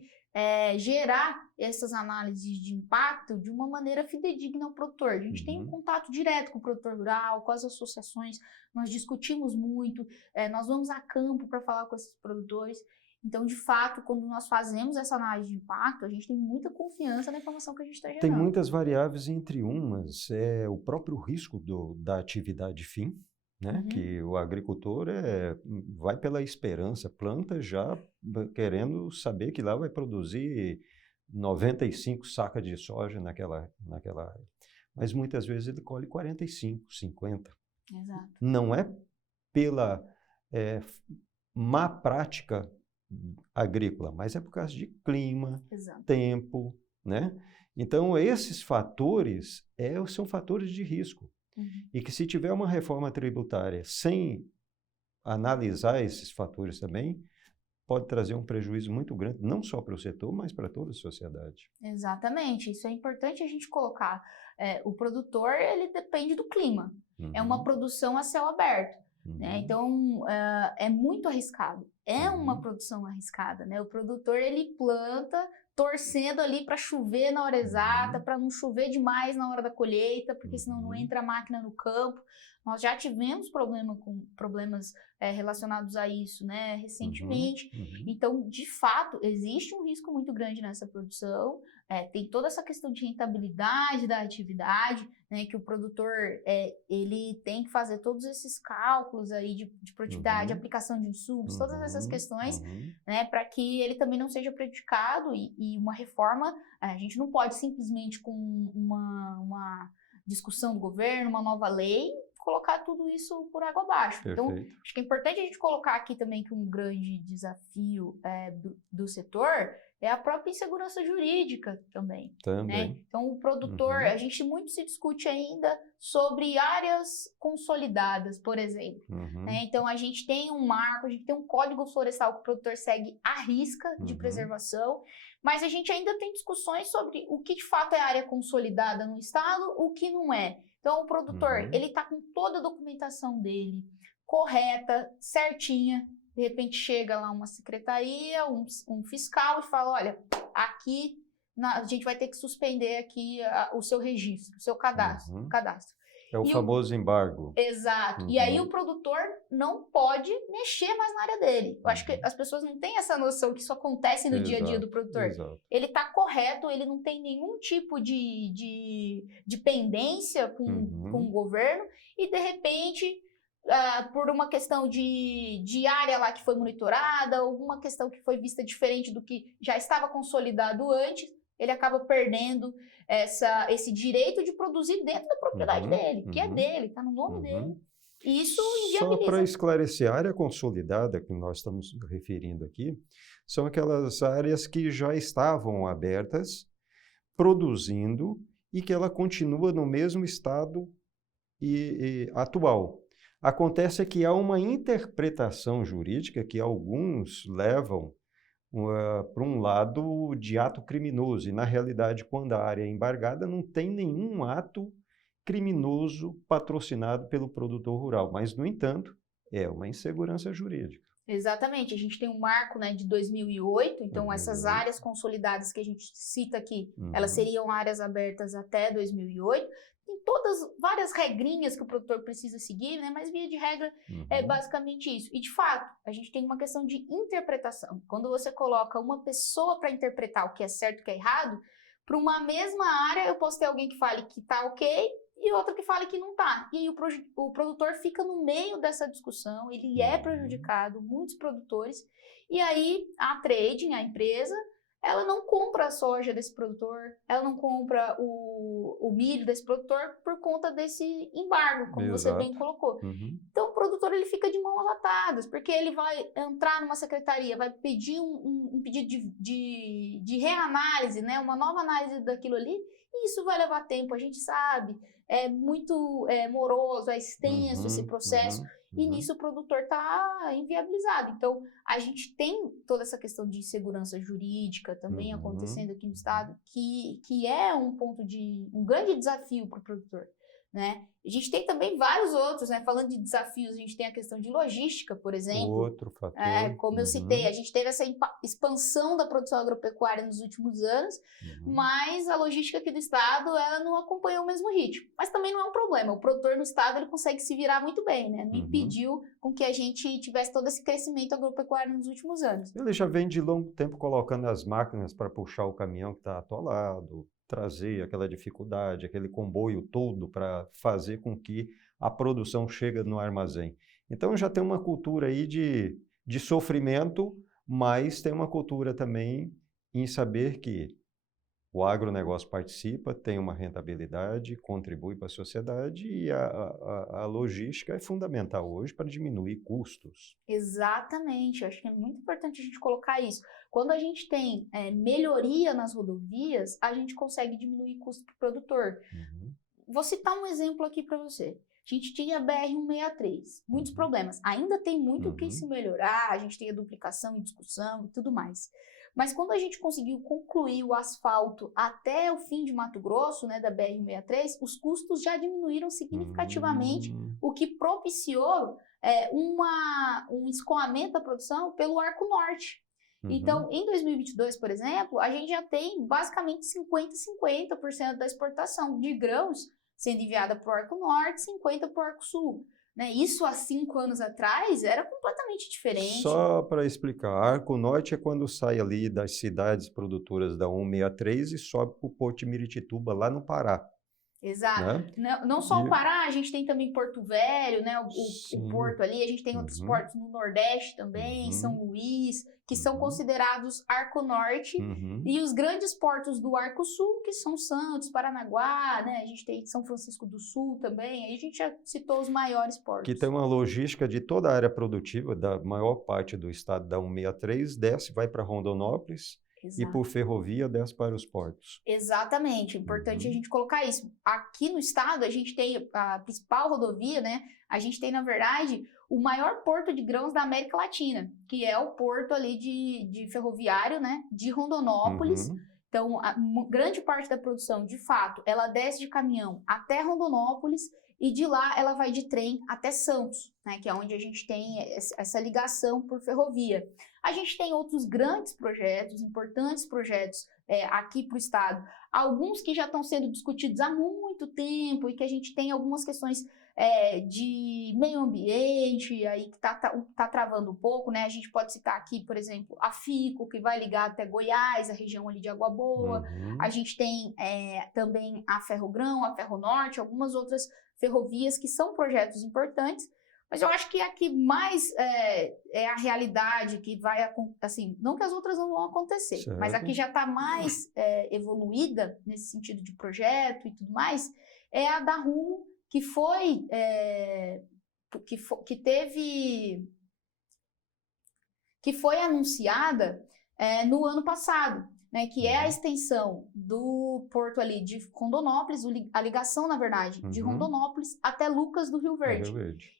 gerar essas análises de impacto de uma maneira fidedigna ao produtor. A gente tem um contato direto com o produtor rural, com as associações, nós discutimos muito, nós vamos a campo para falar com esses produtores. Então, de fato, quando nós fazemos essa análise de impacto, a gente tem muita confiança na informação que a gente está gerando. Tem muitas variáveis, entre umas, o próprio risco da atividade fim, né? Que o agricultor vai pela esperança, planta já querendo saber que lá vai produzir 95 sacas de soja naquela área. Mas muitas vezes ele colhe 45, 50. Exato. Não é pela má prática agrícola, mas é por causa de clima, tempo, né? Então, esses fatores são fatores de risco. E que se tiver uma reforma tributária sem analisar esses fatores também, pode trazer um prejuízo muito grande, não só para o setor, mas para toda a sociedade. Exatamente, isso é importante a gente colocar. O produtor, ele depende do clima. É uma produção a céu aberto. Né? Então, é muito arriscado. É uma produção arriscada, né? O produtor, ele planta torcendo ali para chover na hora exata, para não chover demais na hora da colheita, porque senão não entra a máquina no campo. Nós já tivemos problemas relacionados a isso, né, recentemente. Então, de fato, existe um risco muito grande nessa produção. Tem toda essa questão de rentabilidade da atividade, né, que o produtor ele tem que fazer todos esses cálculos aí de produtividade, aplicação de insumos, todas essas questões, né, para que ele também não seja prejudicado. E uma reforma, a gente não pode simplesmente com uma discussão do governo, uma nova lei, colocar tudo isso por água abaixo. Então, acho que é importante a gente colocar aqui também que um grande desafio do setor é a própria insegurança jurídica também. Né? Então, o produtor, a gente muito se discute ainda sobre áreas consolidadas, por exemplo. Né? Então, a gente tem um marco, a gente tem um código florestal que o produtor segue à risca de preservação, mas a gente ainda tem discussões sobre o que de fato é área consolidada no estado, o que não é. Então, o produtor, ele está com toda a documentação dele correta, certinha. De repente, chega lá uma secretaria, um fiscal e fala, olha, aqui a gente vai ter que suspender aqui o seu registro, o seu cadastro. É o famoso embargo. Exato. E aí o produtor não pode mexer mais na área dele. Eu acho que as pessoas não têm essa noção que isso acontece no dia a dia do produtor. Ele está correto, ele não tem nenhum tipo de pendência com o governo e, de repente, por uma questão de área lá que foi monitorada, alguma questão que foi vista diferente do que já estava consolidado antes, ele acaba perdendo esse direito de produzir dentro da propriedade dele, que é dele, está no nome dele. E isso inviabiliza. Só para esclarecer, a área consolidada que nós estamos referindo aqui, são aquelas áreas que já estavam abertas, produzindo, e que ela continua no mesmo estado atual. Acontece que há uma interpretação jurídica que alguns levam para um lado de ato criminoso. E, na realidade, quando a área é embargada, não tem nenhum ato criminoso patrocinado pelo produtor rural. Mas, no entanto, é uma insegurança jurídica. Exatamente. A gente tem um marco, né, de 2008, então essas áreas consolidadas que a gente cita aqui, elas seriam áreas abertas até 2008. Tem várias regrinhas que o produtor precisa seguir, né? Mas via de regra é basicamente isso. E de fato, a gente tem uma questão de interpretação. Quando você coloca uma pessoa para interpretar o que é certo e o que é errado, para uma mesma área eu posso ter alguém que fale que está ok e outro que fale que não está. E aí o produtor fica no meio dessa discussão, ele é prejudicado, muitos produtores, e aí a trading, a empresa, ela não compra a soja desse produtor, ela não compra o milho desse produtor por conta desse embargo, como você bem colocou. Então, o produtor ele fica de mãos atadas, porque ele vai entrar numa secretaria, vai pedir um pedido de reanálise, né, uma nova análise daquilo ali, e isso vai levar tempo, a gente sabe, é muito moroso, é extenso esse processo, e nisso o produtor está inviabilizado. Então, a gente tem toda essa questão de segurança jurídica também acontecendo aqui no estado, que é um grande desafio para o produtor. Né? A gente tem também vários outros, né? Falando de desafios, a gente tem a questão de logística, por exemplo. Outro fator. Como eu citei, a gente teve essa expansão da produção agropecuária nos últimos anos, mas a logística aqui do estado, ela não acompanhou o mesmo ritmo. Mas também não é um problema, o produtor no estado ele consegue se virar muito bem, né? Não impediu com que a gente tivesse todo esse crescimento agropecuário nos últimos anos. Ele já vem de longo tempo colocando as máquinas para puxar o caminhão que está atolado, trazer aquela dificuldade, aquele comboio todo para fazer com que a produção chegue no armazém. Então já tem uma cultura aí de sofrimento, mas tem uma cultura também em saber que o agronegócio participa, tem uma rentabilidade, contribui para a sociedade e a logística é fundamental hoje para diminuir custos. Exatamente, eu acho que é muito importante a gente colocar isso. Quando a gente tem melhoria nas rodovias, a gente consegue diminuir custo para o produtor. Vou citar um exemplo aqui para você. a gente tinha a BR-163, muitos problemas. Ainda tem muito o que se melhorar, a gente tem a duplicação e discussão e tudo mais. Mas quando a gente conseguiu concluir o asfalto até o fim de Mato Grosso, né, da BR-163, os custos já diminuíram significativamente, o que propiciou um escoamento da produção pelo Arco Norte. Então, em 2022, por exemplo, a gente já tem basicamente 50% da exportação de grãos sendo enviada para o Arco Norte, 50% para o Arco Sul. Né? Isso há 5 anos atrás era completamente diferente. Só para explicar, Arco Norte é quando sai ali das cidades produtoras da 163 e sobe para o Porto de Miritituba, lá no Pará. Exato. Né? Não só o Pará, a gente tem também Porto Velho, né? O porto ali, a gente tem outros portos no Nordeste também, São Luís, que são considerados Arco Norte, e os grandes portos do Arco Sul, que são Santos, Paranaguá, né? A gente tem São Francisco do Sul também, aí a gente já citou os maiores portos. Que tem uma logística de toda a área produtiva, da maior parte do estado da 163, desce, vai para Rondonópolis, Exato. E por ferrovia desce para os portos. Exatamente, é importante a gente colocar isso. Aqui no estado, a gente tem a principal rodovia, né? A gente tem, na verdade, o maior porto de grãos da América Latina, que é o porto ali de ferroviário, né? De Rondonópolis. Então, a grande parte da produção, de fato, ela desce de caminhão até Rondonópolis e de lá ela vai de trem até Santos, né? Que é onde a gente tem essa ligação por ferrovia. A gente tem outros grandes projetos, importantes projetos aqui para o estado, alguns que já estão sendo discutidos há muito tempo e que a gente tem algumas questões de meio ambiente, aí que tá travando um pouco, né? A gente pode citar aqui, por exemplo, a FICO, que vai ligar até Goiás, a região ali de Água Boa. A gente tem também a Ferrogrão, a Ferronorte, algumas outras ferrovias que são projetos importantes. Mas eu acho que aqui mais é a realidade que vai, assim, não que as outras não vão acontecer, certo. Mas aqui já está mais evoluída nesse sentido de projeto e tudo mais, é a da Rumo, que foi anunciada no ano passado, né, que é a extensão do porto ali de Rondonópolis, a ligação, na verdade, de Rondonópolis até Lucas do Rio Verde.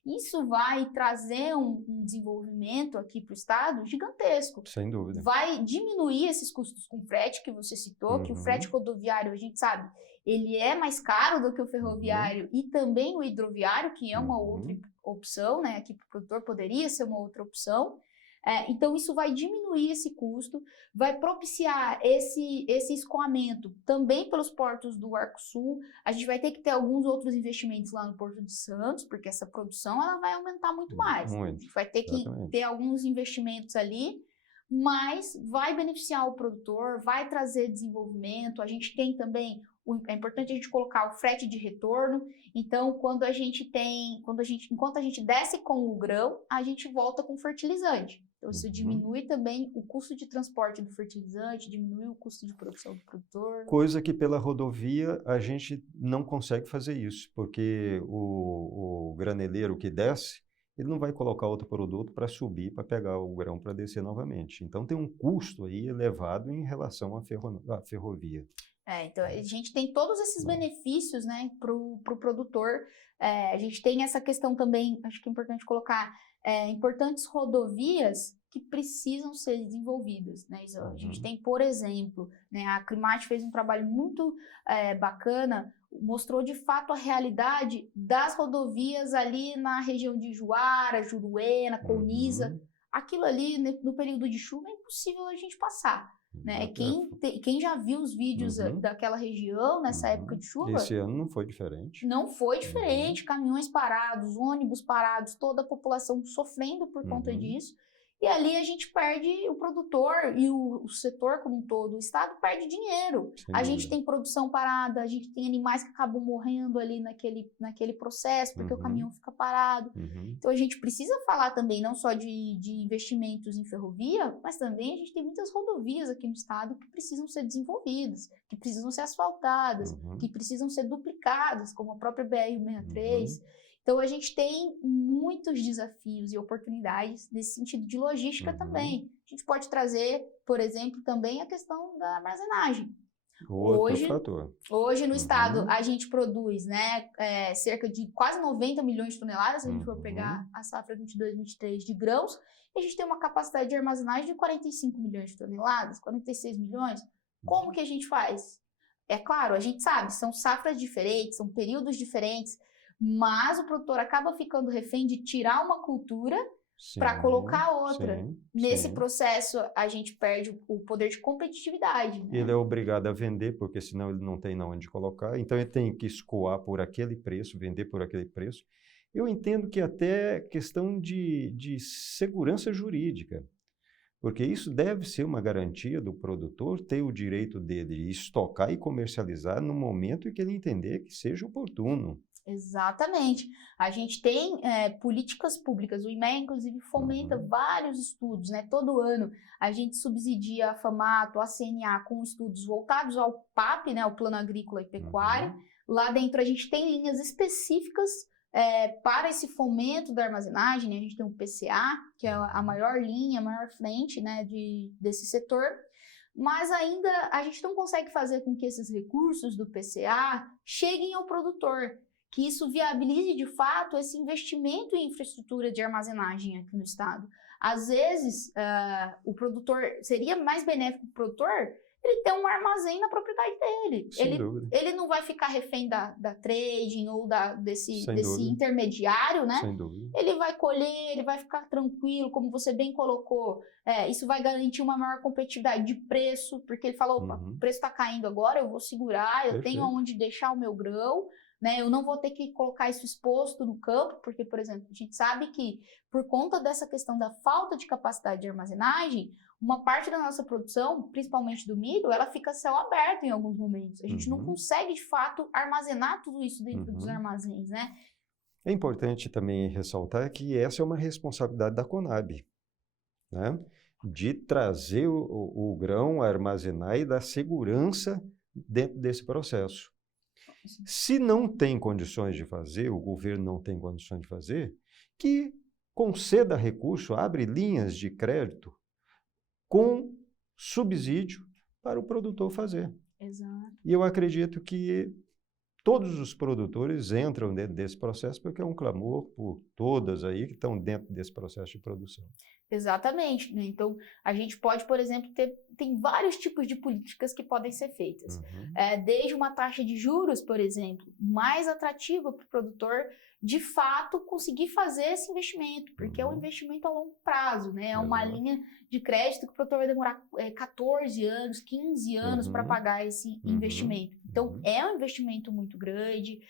Isso vai trazer um desenvolvimento aqui para o estado gigantesco. Sem dúvida. Vai diminuir esses custos com frete que você citou, que o frete rodoviário, a gente sabe, ele é mais caro do que o ferroviário e também o hidroviário, que é uma outra opção, né, aqui para o produtor poderia ser uma outra opção. Então, isso vai diminuir esse custo, vai propiciar esse escoamento também pelos portos do Arco Sul. A gente vai ter que ter alguns outros investimentos lá no Porto de Santos, porque essa produção ela vai aumentar muito mais. A gente vai ter que ter alguns investimentos ali, mas vai beneficiar o produtor, vai trazer desenvolvimento. A gente tem também, é importante a gente colocar o frete de retorno. Então, enquanto a gente desce com o grão, a gente volta com fertilizante. Então, isso diminui também o custo de transporte do fertilizante, diminui o custo de produção do produtor. Coisa que pela rodovia a gente não consegue fazer isso, porque o graneleiro que desce, ele não vai colocar outro produto para subir, para pegar o grão para descer novamente. Então, tem um custo aí elevado em relação à ferrovia. Então, a gente tem todos esses benefícios, né, para o produtor. A gente tem essa questão também, acho que é importante colocar, importantes rodovias que precisam ser desenvolvidas, né? A gente tem, por exemplo, né, a Climate fez um trabalho muito bacana, mostrou de fato a realidade das rodovias ali na região de Juara, Juruena, Colniza. Aquilo ali, no período de chuva, é impossível a gente passar. Né? Quem já viu os vídeos daquela região nessa época de chuva... Esse ano não foi diferente. Não foi diferente, caminhões parados, ônibus parados, toda a população sofrendo por conta disso. E ali a gente perde o produtor e o setor como um todo, o estado perde dinheiro. A gente tem produção parada, a gente tem animais que acabam morrendo ali naquele processo, porque o caminhão fica parado. Então a gente precisa falar também não só de investimentos em ferrovia, mas também a gente tem muitas rodovias aqui no estado que precisam ser desenvolvidas, que precisam ser asfaltadas, que precisam ser duplicadas, como a própria BR-163. Então, a gente tem muitos desafios e oportunidades nesse sentido de logística também. A gente pode trazer, por exemplo, também a questão da armazenagem. Outro fator. Hoje no estado a gente produz, né, cerca de quase 90 milhões de toneladas, se a gente for pegar a safra 22-23 de grãos, e a gente tem uma capacidade de armazenagem de 45 milhões de toneladas, 46 milhões. Como que a gente faz? É claro, a gente sabe, são safras diferentes, são períodos diferentes, mas o produtor acaba ficando refém de tirar uma cultura para colocar outra. Nesse processo, a gente perde o poder de competitividade. Né? Ele é obrigado a vender, porque senão ele não tem onde colocar. Então, ele tem que escoar por aquele preço, vender por aquele preço. Eu entendo que até questão de segurança jurídica, porque isso deve ser uma garantia do produtor ter o direito dele de estocar e comercializar no momento em que ele entender que seja oportuno. Exatamente. A gente tem políticas públicas, o IMEA, inclusive, fomenta vários estudos, né? Todo ano a gente subsidia a FAMATO, a CNA com estudos voltados ao PAP, né? O Plano Agrícola e Pecuário. Lá dentro a gente tem linhas específicas para esse fomento da armazenagem, né? A gente tem o PCA, que é a maior linha, a maior frente, né, desse setor. Mas ainda a gente não consegue fazer com que esses recursos do PCA cheguem ao produtor, que isso viabilize de fato esse investimento em infraestrutura de armazenagem aqui no estado. Às vezes, o produtor, seria mais benéfico para o produtor ele ter um armazém na propriedade dele. Ele não vai ficar refém da trading ou desse intermediário, né? Sem dúvida. Ele vai colher, ele vai ficar tranquilo, como você bem colocou. Isso vai garantir uma maior competitividade de preço, porque ele fala, opa, o preço está caindo agora, eu vou segurar, eu tenho onde deixar o meu grão. Né, eu não vou ter que colocar isso exposto no campo, porque, por exemplo, a gente sabe que, por conta dessa questão da falta de capacidade de armazenagem, uma parte da nossa produção, principalmente do milho, ela fica a céu aberto em alguns momentos. A gente não consegue, de fato, armazenar tudo isso dentro dos armazéns, né? É importante também ressaltar que essa é uma responsabilidade da Conab, né? De trazer o grão, armazenar e dar segurança dentro desse processo. Se não tem condições de fazer, o governo não tem condições de fazer, que conceda recurso, abre linhas de crédito com subsídio para o produtor fazer. Exato. E eu acredito que todos os produtores entram dentro desse processo porque é um clamor por todas aí que estão dentro desse processo de produção. Exatamente, né? Então, a gente pode, por exemplo, tem vários tipos de políticas que podem ser feitas. Desde uma taxa de juros, por exemplo, mais atrativa para o produtor, de fato, conseguir fazer esse investimento, porque é um investimento a longo prazo, né? É uma linha de crédito que o produtor vai demorar 14 anos, 15 anos para pagar esse investimento. Então, é um investimento muito grande,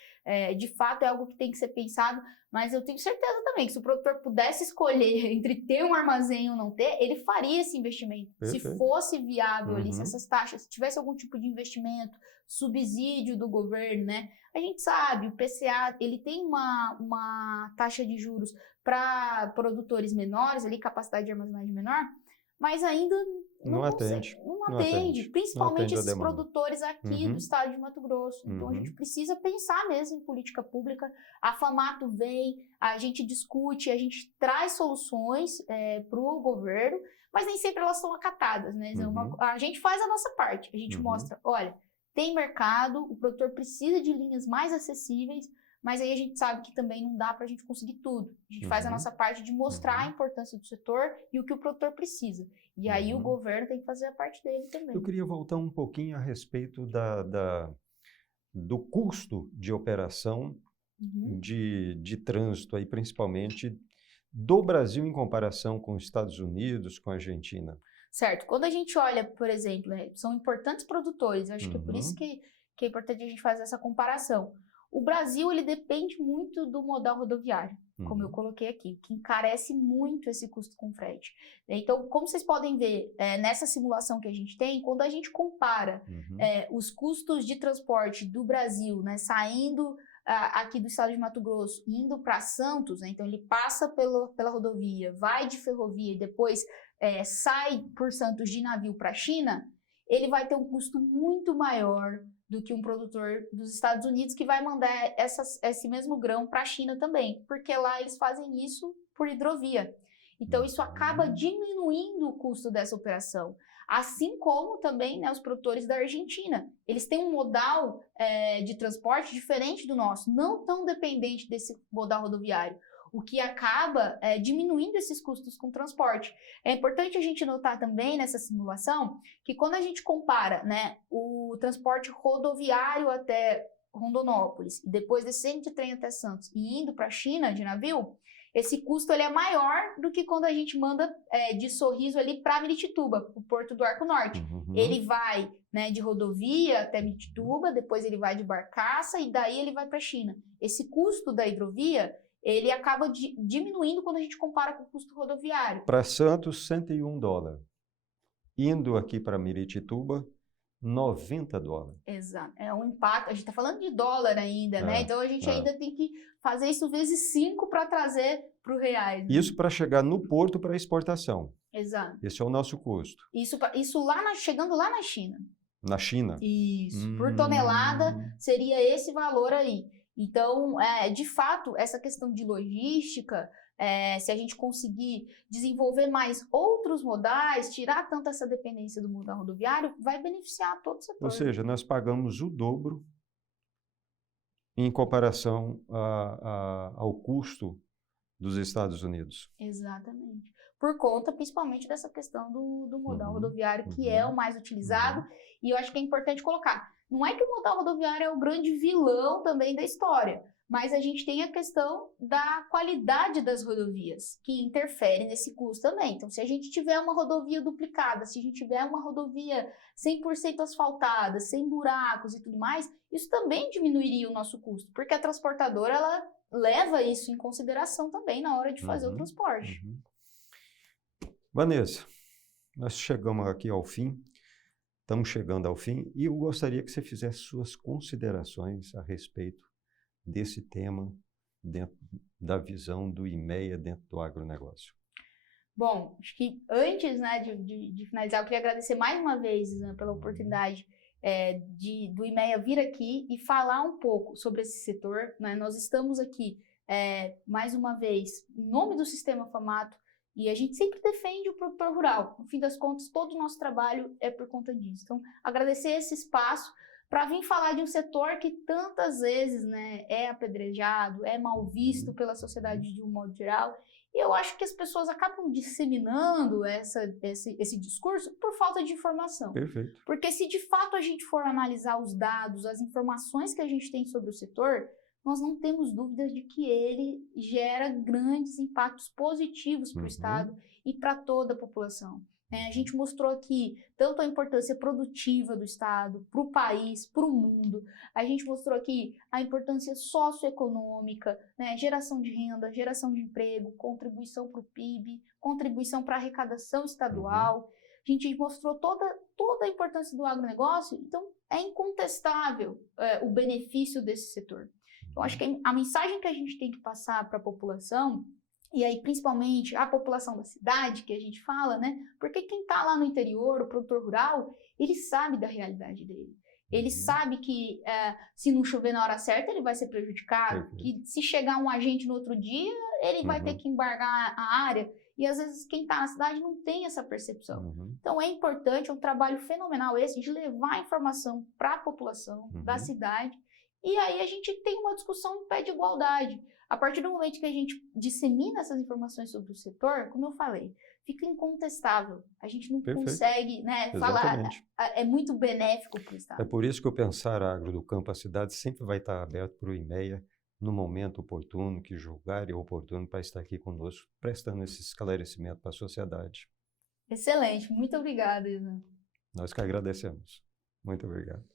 de fato é algo que tem que ser pensado, mas eu tenho certeza também que se o produtor pudesse escolher entre ter um armazém ou não ter, ele faria esse investimento. Perfeito. Se fosse viável ali, se essas taxas, se tivesse algum tipo de investimento, subsídio do governo, né? A gente sabe, o PCA, ele tem uma taxa de juros para produtores menores, ali, capacidade de armazenagem menor, mas ainda não atende. Principalmente esses produtores aqui do estado de Mato Grosso. Então, a gente precisa pensar mesmo em política pública. A FAMATO vem, a gente discute, a gente traz soluções para o governo, mas nem sempre elas são acatadas, né? A gente faz a nossa parte, a gente mostra, olha, tem mercado, o produtor precisa de linhas mais acessíveis, mas aí a gente sabe que também não dá para a gente conseguir tudo. A gente faz a nossa parte de mostrar a importância do setor e o que o produtor precisa. E aí o governo tem que fazer a parte dele também. Eu queria voltar um pouquinho a respeito do custo de operação de trânsito, aí, principalmente do Brasil em comparação com os Estados Unidos, com a Argentina. Certo. Quando a gente olha, por exemplo, né, são importantes produtores, eu acho que é por isso que é importante a gente fazer essa comparação. O Brasil, ele depende muito do modal rodoviário, como eu coloquei aqui, que encarece muito esse custo com frete. Então, como vocês podem ver, nessa simulação que a gente tem, quando a gente compara os custos de transporte do Brasil, né, saindo aqui do estado de Mato Grosso, indo para Santos, né, então ele passa pela rodovia, vai de ferrovia e depois sai por Santos de navio para a China, ele vai ter um custo muito maior do que um produtor dos Estados Unidos que vai mandar esse mesmo grão para a China também, porque lá eles fazem isso por hidrovia. Então, isso acaba diminuindo o custo dessa operação. Assim como também, né, os produtores da Argentina. Eles têm um modal de transporte diferente do nosso, não tão dependente desse modal rodoviário, o que acaba diminuindo esses custos com transporte. É importante a gente notar também nessa simulação que quando a gente compara, né, o transporte rodoviário até Rondonópolis e depois descendo de trem até Santos e indo para a China de navio, esse custo ele é maior do que quando a gente manda de Sorriso ali para Miritituba, o Porto do Arco Norte. Uhum. Ele vai, né, de rodovia até Miritituba, depois ele vai de barcaça e daí ele vai para a China. Esse custo da hidrovia, ele acaba diminuindo quando a gente compara com o custo rodoviário. Para Santos, $101. Indo aqui para Miritituba, $90. Exato. É um impacto. A gente está falando de dólar ainda, né? Então a gente ainda tem que fazer isso vezes 5 para trazer para o reais. Né? Isso para chegar no porto para exportação. Exato. Esse é o nosso custo. Isso lá chegando lá na China. Na China? Isso. Por tonelada seria esse valor aí. Então, de fato, essa questão de logística, se a gente conseguir desenvolver mais outros modais, tirar tanto essa dependência do modal rodoviário, vai beneficiar todo o setor. Ou seja, nós pagamos o dobro em comparação ao custo dos Estados Unidos. Exatamente. Por conta, principalmente, dessa questão do modal rodoviário, que é o mais utilizado. E eu acho que é importante colocar. Não é que o modal rodoviário é o grande vilão também da história, mas a gente tem a questão da qualidade das rodovias, que interfere nesse custo também. Então, se a gente tiver uma rodovia duplicada, se a gente tiver uma rodovia 100% asfaltada, sem buracos e tudo mais, isso também diminuiria o nosso custo, porque a transportadora, ela leva isso em consideração também na hora de fazer o transporte. Vanessa, nós chegamos aqui ao fim. Estamos chegando ao fim e eu gostaria que você fizesse suas considerações a respeito desse tema dentro da visão do IMEA dentro do agronegócio. Bom, acho que antes, né, de finalizar, eu queria agradecer mais uma vez, né, pela oportunidade do IMEA vir aqui e falar um pouco sobre esse setor. Né? Nós estamos aqui, mais uma vez, em nome do Sistema FAMATO, e a gente sempre defende o produtor rural. No fim das contas, todo o nosso trabalho é por conta disso. Então, agradecer esse espaço para vir falar de um setor que tantas vezes, né, é apedrejado, é mal visto pela sociedade de um modo geral. E eu acho que as pessoas acabam disseminando esse discurso por falta de informação. Perfeito. Porque se de fato a gente for analisar os dados, as informações que a gente tem sobre o setor, nós não temos dúvidas de que ele gera grandes impactos positivos para o Estado e para toda a população. A gente mostrou aqui tanto a importância produtiva do Estado, para o país, para o mundo. A gente mostrou aqui a importância socioeconômica, né, geração de renda, geração de emprego, contribuição para o PIB, contribuição para a arrecadação estadual. A gente mostrou toda a importância do agronegócio. Então, é incontestável o benefício desse setor. Então, acho que a mensagem que a gente tem que passar para a população, e aí principalmente a população da cidade, que a gente fala, né? Porque quem está lá no interior, o produtor rural, ele sabe da realidade dele. Ele sabe que se não chover na hora certa, ele vai ser prejudicado, que se chegar um agente no outro dia, ele vai ter que embargar a área. E às vezes quem está na cidade não tem essa percepção. Então é importante, é um trabalho fenomenal esse, de levar a informação para a população da cidade. E aí a gente tem uma discussão em pé de igualdade. A partir do momento que a gente dissemina essas informações sobre o setor, como eu falei, fica incontestável. A gente não consegue, né, falar, é muito benéfico para o Estado. É por isso que o Pensar Agro do Campo à Cidade sempre vai estar aberto para o IMEA no momento oportuno, que julgarem oportuno para estar aqui conosco, prestando esse esclarecimento para a sociedade. Excelente, muito obrigada, Isa. Nós que agradecemos. Muito obrigado.